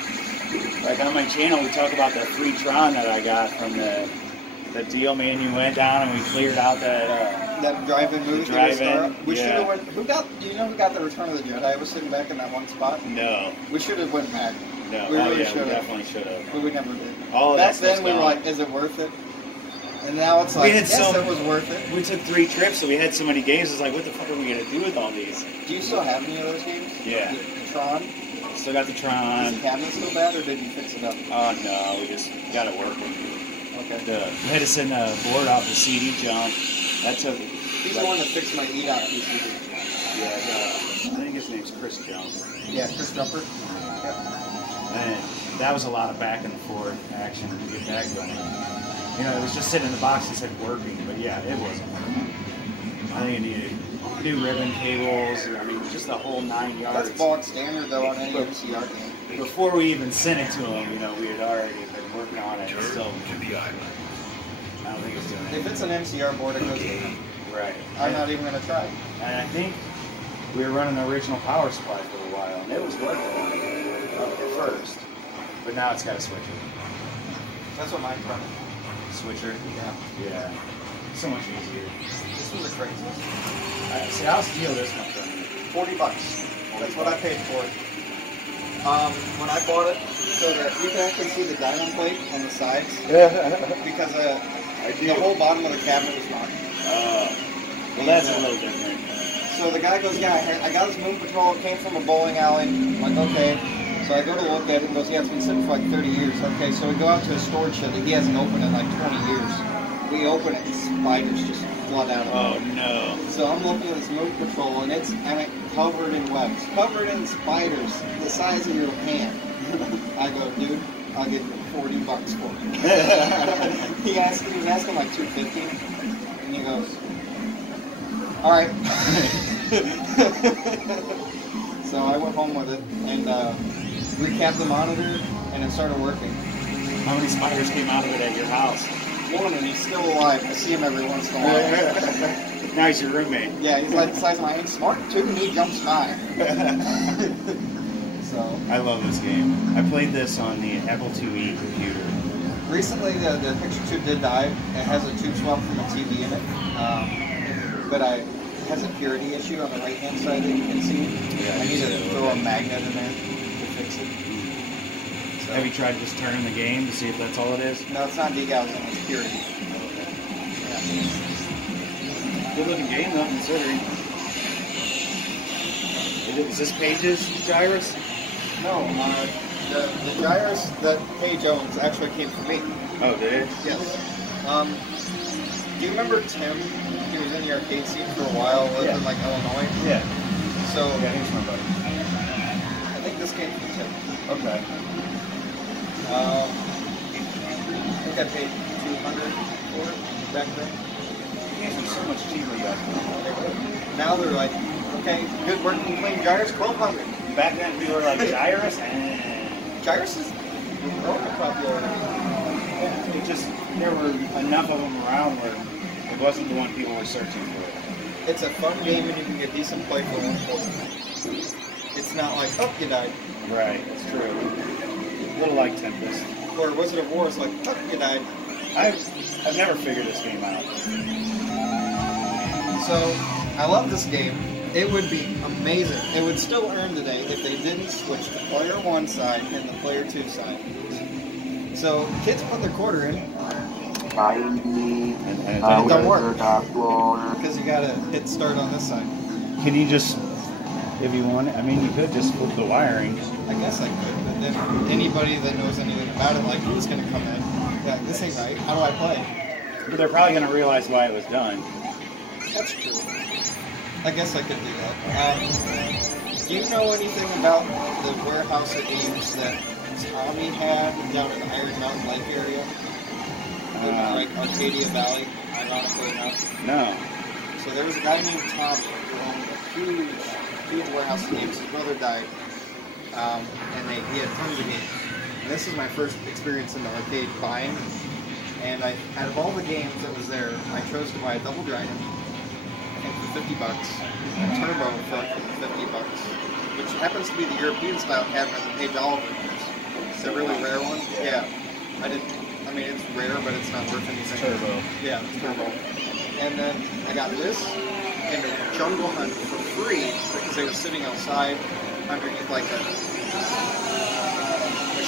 Like on my channel, we talk about that free Tron that I got from the deal. Me and you went down and we cleared out that drive-in movie drive-in. We should have went. Do you know who got the Return of the Jedi? I was sitting back in that one spot. No. We should have went back. No. We really should have. We definitely should have. But we never did. All back that then we were like, is it worth it? And now it's like, yes, it was worth it. We took 3 trips, so we had so many games. It's like, what the fuck are we gonna do with all these? Do you still have any of those games? Yeah. The Tron? Still got the Tron. Is the cabinet still bad, or did you fix it up? Oh no, we just got it working. Okay. We had to send a board off the CD jump. That took. He's the one that fixed my EDOT PCB. Yeah, I think his name's Chris Jump. Yeah, Chris Jumper. Yep. And that was a lot of back and forth action to get that going. It was just sitting in the box and said working, but yeah, it wasn't working. I think it needed new ribbon cables. I mean, just the whole 9 yards. That's bog standard though on any MCR game. Before we even sent it to him, we had already been working on it. Still, I don't think it's doing it. If it's an MCR board, it goes to him. Right. I'm not even going to try. And I think we were running the original power supply for a while, and it was working at first. But now it's got a switcher. That's what mine's running. Switcher? Yeah. Yeah. So much easier. This was a crazy. See, I'll steal this one from you. $40. That's what I paid for it. When I bought it, so that you can actually see the diamond plate on the sides, because the whole bottom of the cabinet was gone. Well, that's a little different. So the guy goes, yeah, I got this Moon Patrol. It came from a bowling alley. I'm like, okay. So I go to look at it and goes, yeah, it's been sitting for like 30 years. Okay, so we go out to a storage shed that he hasn't opened in like 20 years. We open it and spiders just flood out of it. Oh no. So I'm looking at this Moon Patrol and it's covered in webs, covered in spiders, the size of your hand. I go, dude, I'll give you $40 for it. He was asking like $250, and he goes, all right. So I went home with it and recapped the monitor, and it started working. How many spiders came out of it at your house? One, and he's still alive. I see him every once in a while. Now he's your roommate. Yeah, he's like the size of my hand. Smart too, and he jumps high. So I love this game. I played this on the Apple IIe computer. Recently, the picture tube did die. It has a tube swap from a TV in it, but it has a purity issue on the right-hand side that you can see. Yeah, I need to throw a magnet in there to fix it. So. Have you tried just turning the game to see if that's all it is? No, it's not degaussing, it's purity. Yeah. Good looking game though, considering. Is this Paige's gyrus? No, the gyrus that Paige owns actually came from me. Oh, did it? Yes. Do you remember Tim? He was in the arcade scene for a while, lived in like Illinois. Yeah. So Yeah, he's my buddy. I think this came from Tim. Okay. I think I paid $200 for it back then. These are so much cheaper back then. Now they're like, okay, good working clean gyrus, $1,200. Back then we were like gyrus and Gyrus is growing in popularity. it just there were enough of them around where it wasn't the one people were searching for. It's a fun game and you can get decent play for $140. It's not like, oh, you died. Right, that's true. A little like Tempest. Or Wizard of War is like, oh, you died. I've never figured this game out. So, I love this game. It would be amazing. It would still earn today if they didn't switch the player 1 side and the player 2 side. So, kids put their quarter in. And It don't work. Because you gotta hit start on this side. can you just, if you want, I mean, you could just flip the wiring. I guess I could, but then anybody that knows anything about it, like, who's gonna come in? Yeah, this ain't right. How do I play? But they're probably going to realize why it was done. That's true. I guess I could do that. Do you know anything about the warehouse of games that Tommy had down in the Iron Mountain Lake area? In like Arcadia Valley, ironically enough. No. So there was a guy named Tommy who owned a huge warehouse of games. His brother died, and he had tons of games. And this is my first experience in the arcade buying. And out of all the games that was there, I chose to buy a Double Dragon, I think for $50, a Turbo for $50, which happens to be the European style cabinet that Paige Oliver owns. It's a really rare one. Yeah. I mean, it's rare, but it's not worth anything. Turbo. Yeah, it's Turbo. And then I got this and a Jungle Hunt for free because they were sitting outside underneath like a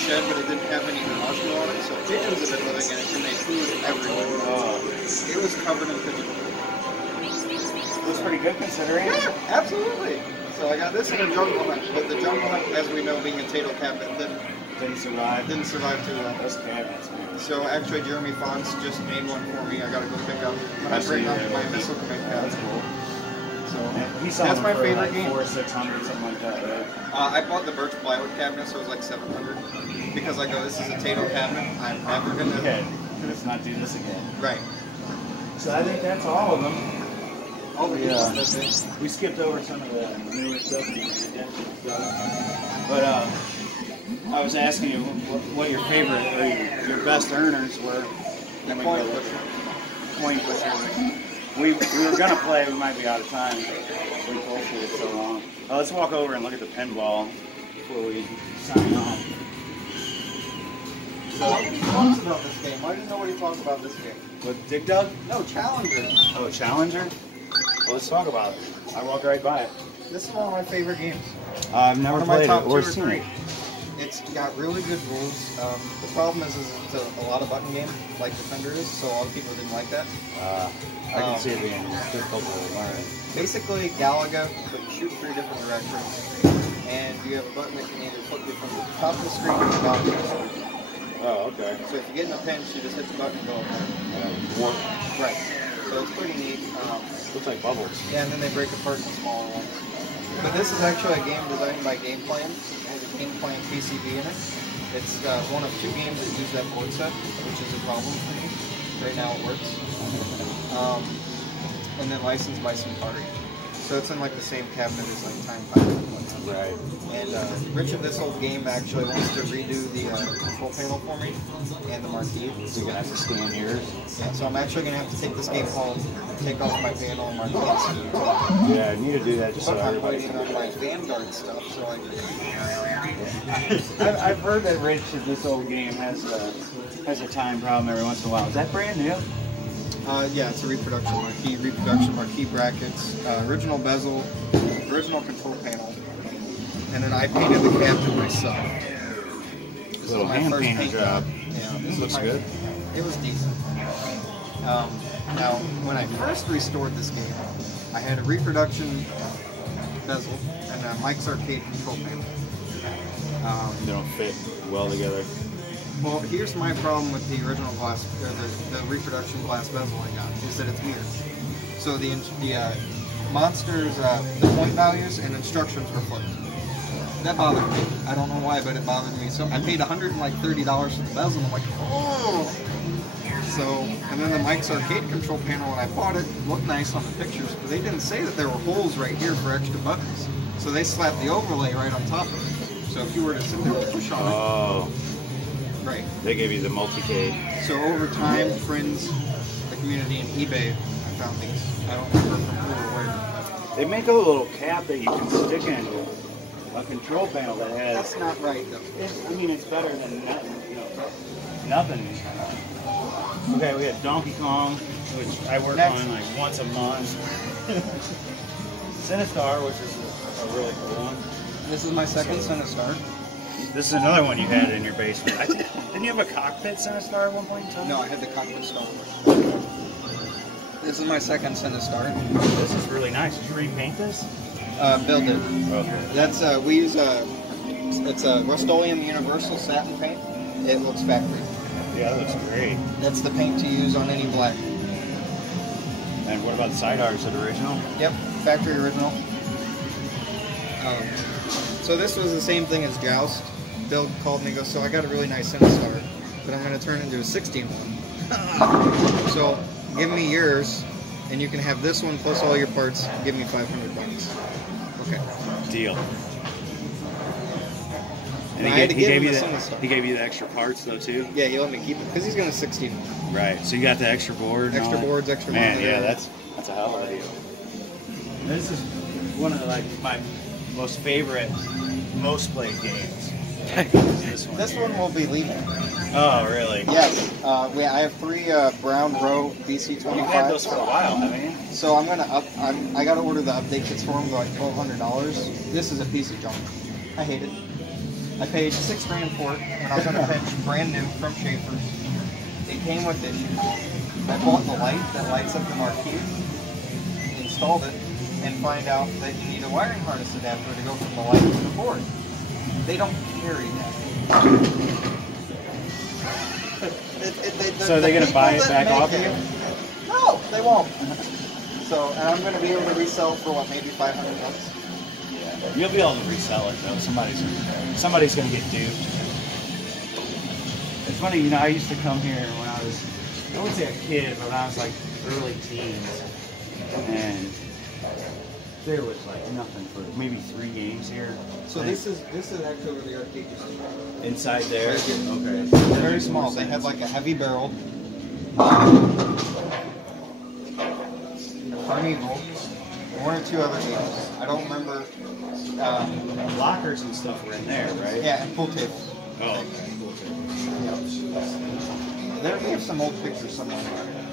shed, but it didn't have any marshmallow on it, so pigeons have been living in it and they food everywhere. It was covered in pigeon food. Looks pretty good considering. Yeah, absolutely. So I got this in a Jungle Hunt, but the Jungle Hunt, as we know, being a Tato cabinet, Didn't survive. didn't survive too well. Those cabinets, man. So actually, Jeremy Fonts just made one for me. I gotta go pick up. When I bring up my missile command pad. That's cool. So He's that's my favorite like game. 400, 600, something like that, right? I bought the birch plywood cabinet, so it was like $700. Because I go, this is a Tato cabinet. I'm never gonna. Okay. Let's not do this again. Right. So I think that's all of them. Oh Yeah. That's it. We skipped over some of the newer stuff and redemption stuff. But I was asking you what your favorite or your best earners were. Then we Coin go pusher. Coin pusher. We were gonna play. We might be out of time. We bullshitted so long. Let's walk over and look at the pinball before we sign off. So nobody talks about this game. Why does nobody talk about this game? With Dig Dug? No, Challenger. Oh, Challenger? Well, let's talk about it. I walked right by it. This is one of my favorite games. I've never One of my played top it 2 or or seen 3. it. It's got really good rules. The problem is it's a lot of button game, like Defender is, so a lot of people didn't like that. I can see it being difficult to learn. Basically, Galaga, so you shoot 3 different directions, and you have a button that can either flip you from the top of the screen to the bottom of the screen. Oh, okay. So if you get in a pinch, you just hit the button and go up there. Right. So it's pretty neat. Looks like bubbles. Yeah, and then they break apart into smaller ones. But this is actually a game designed by Game Plan. It has a Game Plan PCB in it. It's one of 2 games that use that board set, which is a problem for me. Right now it works. And then licensed by some party. So it's in like the same cabinet as like Time Pilot. Right. And Rich of This Old Game actually wants to redo the control panel for me and the marquee. So you're going to have to scan yours? Yeah, so I'm actually going to have to take this game home, take off my panel and marquee. Yeah, I need to do that just so But I'm everybody waiting can on my Vanguard stuff, so I've heard that Rich of This Old Game has a time problem every once in a while. Is that brand new? yeah, it's a reproduction marquee brackets, original bezel, original control panel, and then I painted the cabinet myself. Little hand painter job. Yeah, this Looks is good. It was decent. Now, when I first restored this game, I had a reproduction bezel, and a Mike's Arcade control panel. They don't fit well together. Well, here's my problem with the original glass, or the reproduction glass bezel I got, is that it's weird. So the Monster's the point values and instructions were flipped. That bothered me. I don't know why, but it bothered me. So I paid $130 for the bezel, and I'm like, oh! So, and then the Mike's Arcade control panel, when I bought it, looked nice on the pictures, but they didn't say that there were holes right here for extra buttons. So they slapped the overlay right on top of it. So if you were to sit there and push on it, right. They gave you the multi-cade. So over time, friends, the community, and eBay, I found these. I don't remember from who or where. They make a little cap that you can stick in a control panel that has. That's not right, though. I mean, it's better than nothing. You know, nothing. Okay, we have Donkey Kong, which I work on like once a month. Sinistar, which is a really cool one. This is my second Sinistar. This is another one you had in your basement. Didn't you have a cockpit Sinistar at one point in time? No, I had the cockpit Star. This is my second Sinistar. This is really nice. Did you repaint this? Build it. Okay. That's we use it's a Rust-Oleum Universal satin paint. It looks factory. Yeah, that looks great. That's the paint to use on any black. And what about the sidearm? Is it original? Yep, factory original. So this was the same thing as Joust. Bill called me and goes, so I got a really nice Sinistar, but I'm going to turn it into a 16 one. So give me yours, and you can have this one plus all your parts. Give me $500. Okay. Deal. And I had to he give gave him you the the Sinistar. he gave you the extra parts though too. Yeah, he let me keep it because he's going to 16 one. Right. So you got the extra board. and Extra all that? boards, extra Man, monitor. yeah, that's a hell of a deal. This is one of like my most favorite most played games. This one will be leaving. Oh, really? Yes. I have 3 Brown Row BC25. You've had those for a while, haven't you? So I'm gonna I gotta order the update kits for them. They're like $1,200. This is a piece of junk. I hate it. I paid $6 grand for it when I was on a bench, brand new from Schaefer's. It came with issues. I bought the light that lights up the marquee, installed it, and find out that you need a wiring harness adapter to go from the light to the board. They don't carry that. So are they going to buy it back off of you? No, they won't. So, and I'm going to be able to resell for what, maybe $500? Yeah. You'll be able to resell it though. Somebody's going to get duped. It's funny, you know, I used to come here when I was, I wouldn't say a kid, but when I was like early teens, and there was like nothing for maybe 3 games here. So this is actually where the arcade used to be. Inside there. Okay. It's very small. They have like a heavy barrel. Primeval. 1 or 2 other games. I don't remember. Lockers and stuff were in there, right? Yeah, and pool tables. Oh, okay. Cool. There we have some old pictures somewhere.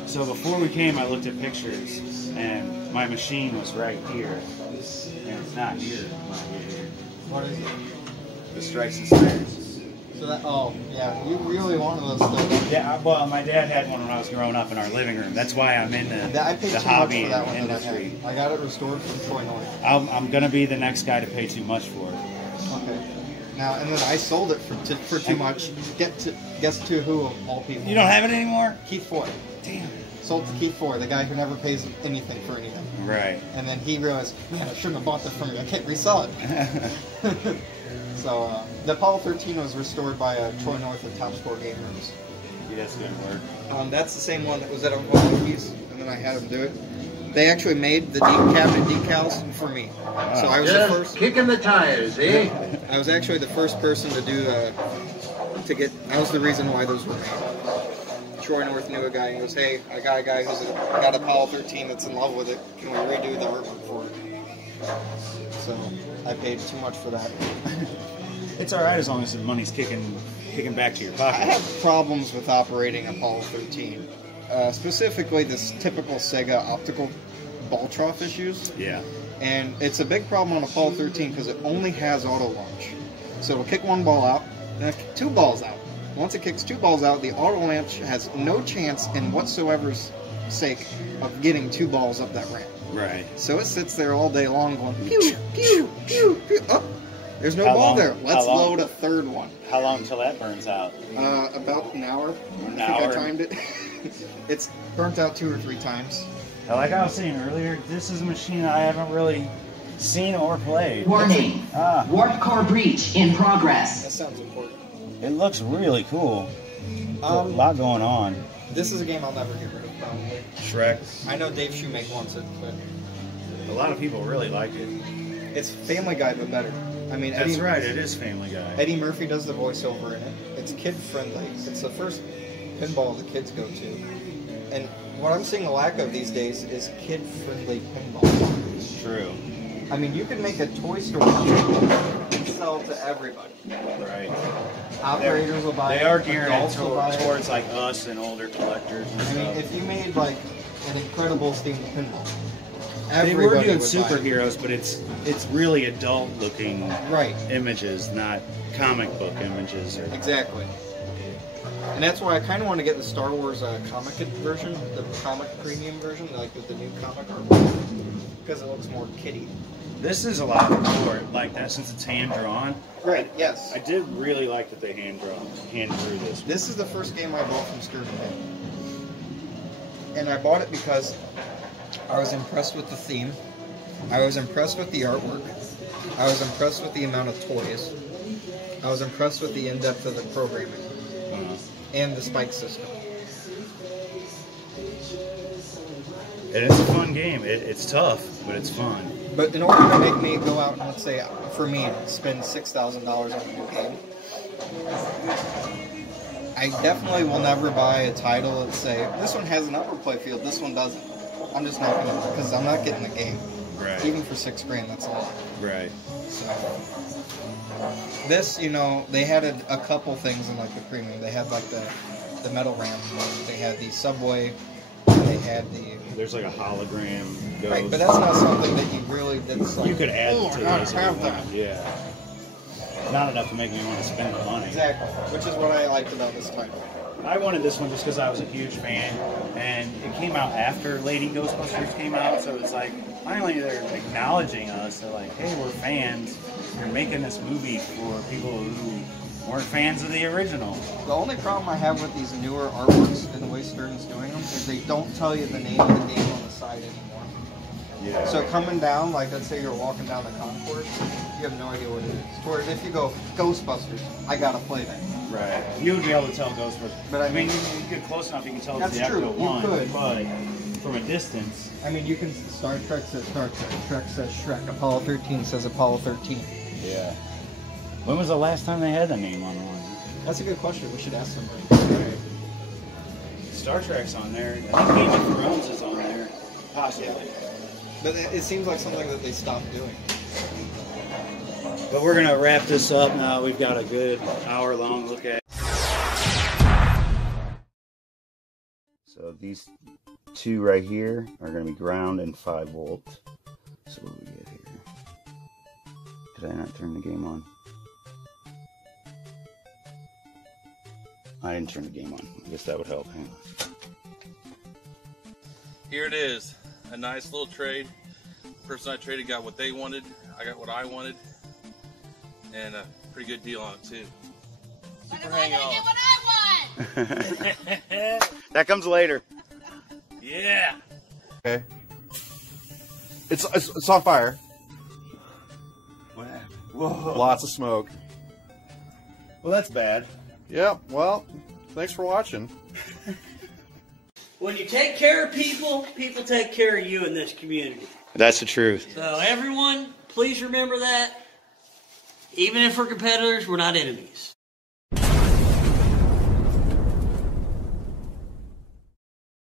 So before we came, I looked at pictures, and my machine was right here, and it's not here. What is it? The Strikes and Snares. So that, oh, yeah, you really wanted those things. Yeah, well, my dad had one when I was growing up in our living room. That's why I'm in I paid the too hobby much for that one industry. that I got it restored from Troy North. I'm going to be the next guy to pay too much for it. Okay. Now, and then I sold it for too much. Guess to who of all people? You don't have it anymore? Keith Foy. Damn. Sold to Keith Foy, the guy who never pays anything for anything. Right. And then he realized, man, I shouldn't have bought this from you. I can't resell it. So the Apollo 13 was restored by Troy North at Top Score Game Rooms. Yeah, that's good work. That's the same one that was at Okies, and then I had them do it. They actually made the cabinet decals for me. So I was the first. Kicking the tires, eh? I was actually the first person to do I was the reason why those were made. Troy North knew a guy and goes, hey, I got a guy who's got Apollo 13 that's in love with it. Can we redo the artwork for it? So I paid too much for that. It's all right as long as the money's kicking back to your pocket. I have problems with operating Apollo 13. Specifically, this typical Sega optical ball trough issues. Yeah. And it's a big problem on Apollo 13 because it only has auto launch. So it'll kick 1 ball out, then it'll kick 2 balls out. Once it kicks 2 balls out, the auto launch has no chance in whatsoever sake of getting 2 balls up that ramp. Right. So it sits there all day long going pew, pew, pew, pew. Oh, there's no How ball long- there. Let's how long- load a 3rd one. How long till that burns out? About an hour. An I think hour? I timed it. It's burnt out 2 or 3 times. Like I was saying earlier, this is a machine I haven't really seen or played. Warning. Warp core breach in progress. That sounds important. It looks really cool. A lot going on. This is a game I'll never get rid of, probably. Shrek. I know Dave Shoemake wants it, but A lot of people really like it. it's Family Guy, but better. I mean, That's right, it is Family Guy. Eddie Murphy does the voiceover in it. It's kid-friendly. It's the first pinball the kids go to. And what I'm seeing a lack of these days is kid-friendly pinball. True. I mean, you can make a Toy Story and sell to everybody. Right. Operators will buy it. They are geared adults will buy it. towards like us and older collectors and I mean, stuff. if you made like an incredible themed pinball, They everybody were doing would buy it. superheroes, but it's really adult looking Right. images, not comic book images. Or Exactly. And that's why I kind of want to get the Star Wars comic version, the comic premium version, like with the new comic art, because it looks more kiddie. This is a lot cooler like that since it's hand drawn. Right. Yes. I did really like that they hand drew this. This is the first game I bought from Skirvin. And I bought it because I was impressed with the theme. I was impressed with the artwork. I was impressed with the amount of toys. I was impressed with the in-depth of the programming and the spike system. And it's a fun game. It's tough, but it's fun. But in order to make me go out and, let's say, for me, spend $6,000 on a new game, I definitely will never buy a title and say, this one has an upper playfield, this one doesn't. I'm just not going to, because I'm not getting the game. Right. Even for $6,000, that's a lot. Right. So, this, you know, they had a couple things in like the premium. They had like the metal ramp, they had the subway, they had the... There's like a hologram ghost. Right, but that's not something that you really, that's like... You could add oh, to I gotta this. have that. Yeah. Not enough to make me want to spend the money. Exactly, which is what I liked about this title. I wanted this one just because I was a huge fan, and it came out after Lady Ghostbusters came out, so it's like, finally they're acknowledging us. They're like, hey, we're fans. You're making this movie for people who weren't fans of the original. The only problem I have with these newer artworks and the way Stern's doing them is they don't tell you the name of the game on the side anymore. Yeah. So coming down, like let's say you're walking down the concourse, you have no idea what it is. Whereas if you go Ghostbusters, I gotta play that. Right. You would be able to tell Ghostbusters. But I mean, you get close enough, you can tell it's that's the true. Ecto You one. could. But from a distance. I mean, you can. Star Trek says Star Trek. Trek says Shrek. Apollo 13 says Apollo 13. Yeah. When was the last time they had a name on one? That's a good question. We should ask somebody. Right. Star Trek's on there. I think Game of Thrones is on there. Possibly. But it seems like something that they stopped doing. But we're going to wrap this up now. We've got a good hour-long look at. So these two right here are going to be ground and 5 volts. So what do we get here? Did I not turn the game on? I didn't turn the game on. I guess that would help. Hang on. Here it is, a nice little trade. The person I traded got what they wanted, I got what I wanted, and a pretty good deal on it too. Super hang on. That comes later. Yeah. Okay. It's on fire. Whoa. Lots of smoke. Well, that's bad. Yeah, well, thanks for watching. When you take care of people, people take care of you in this community. That's the truth. So everyone, please remember that. Even if we're competitors, we're not enemies.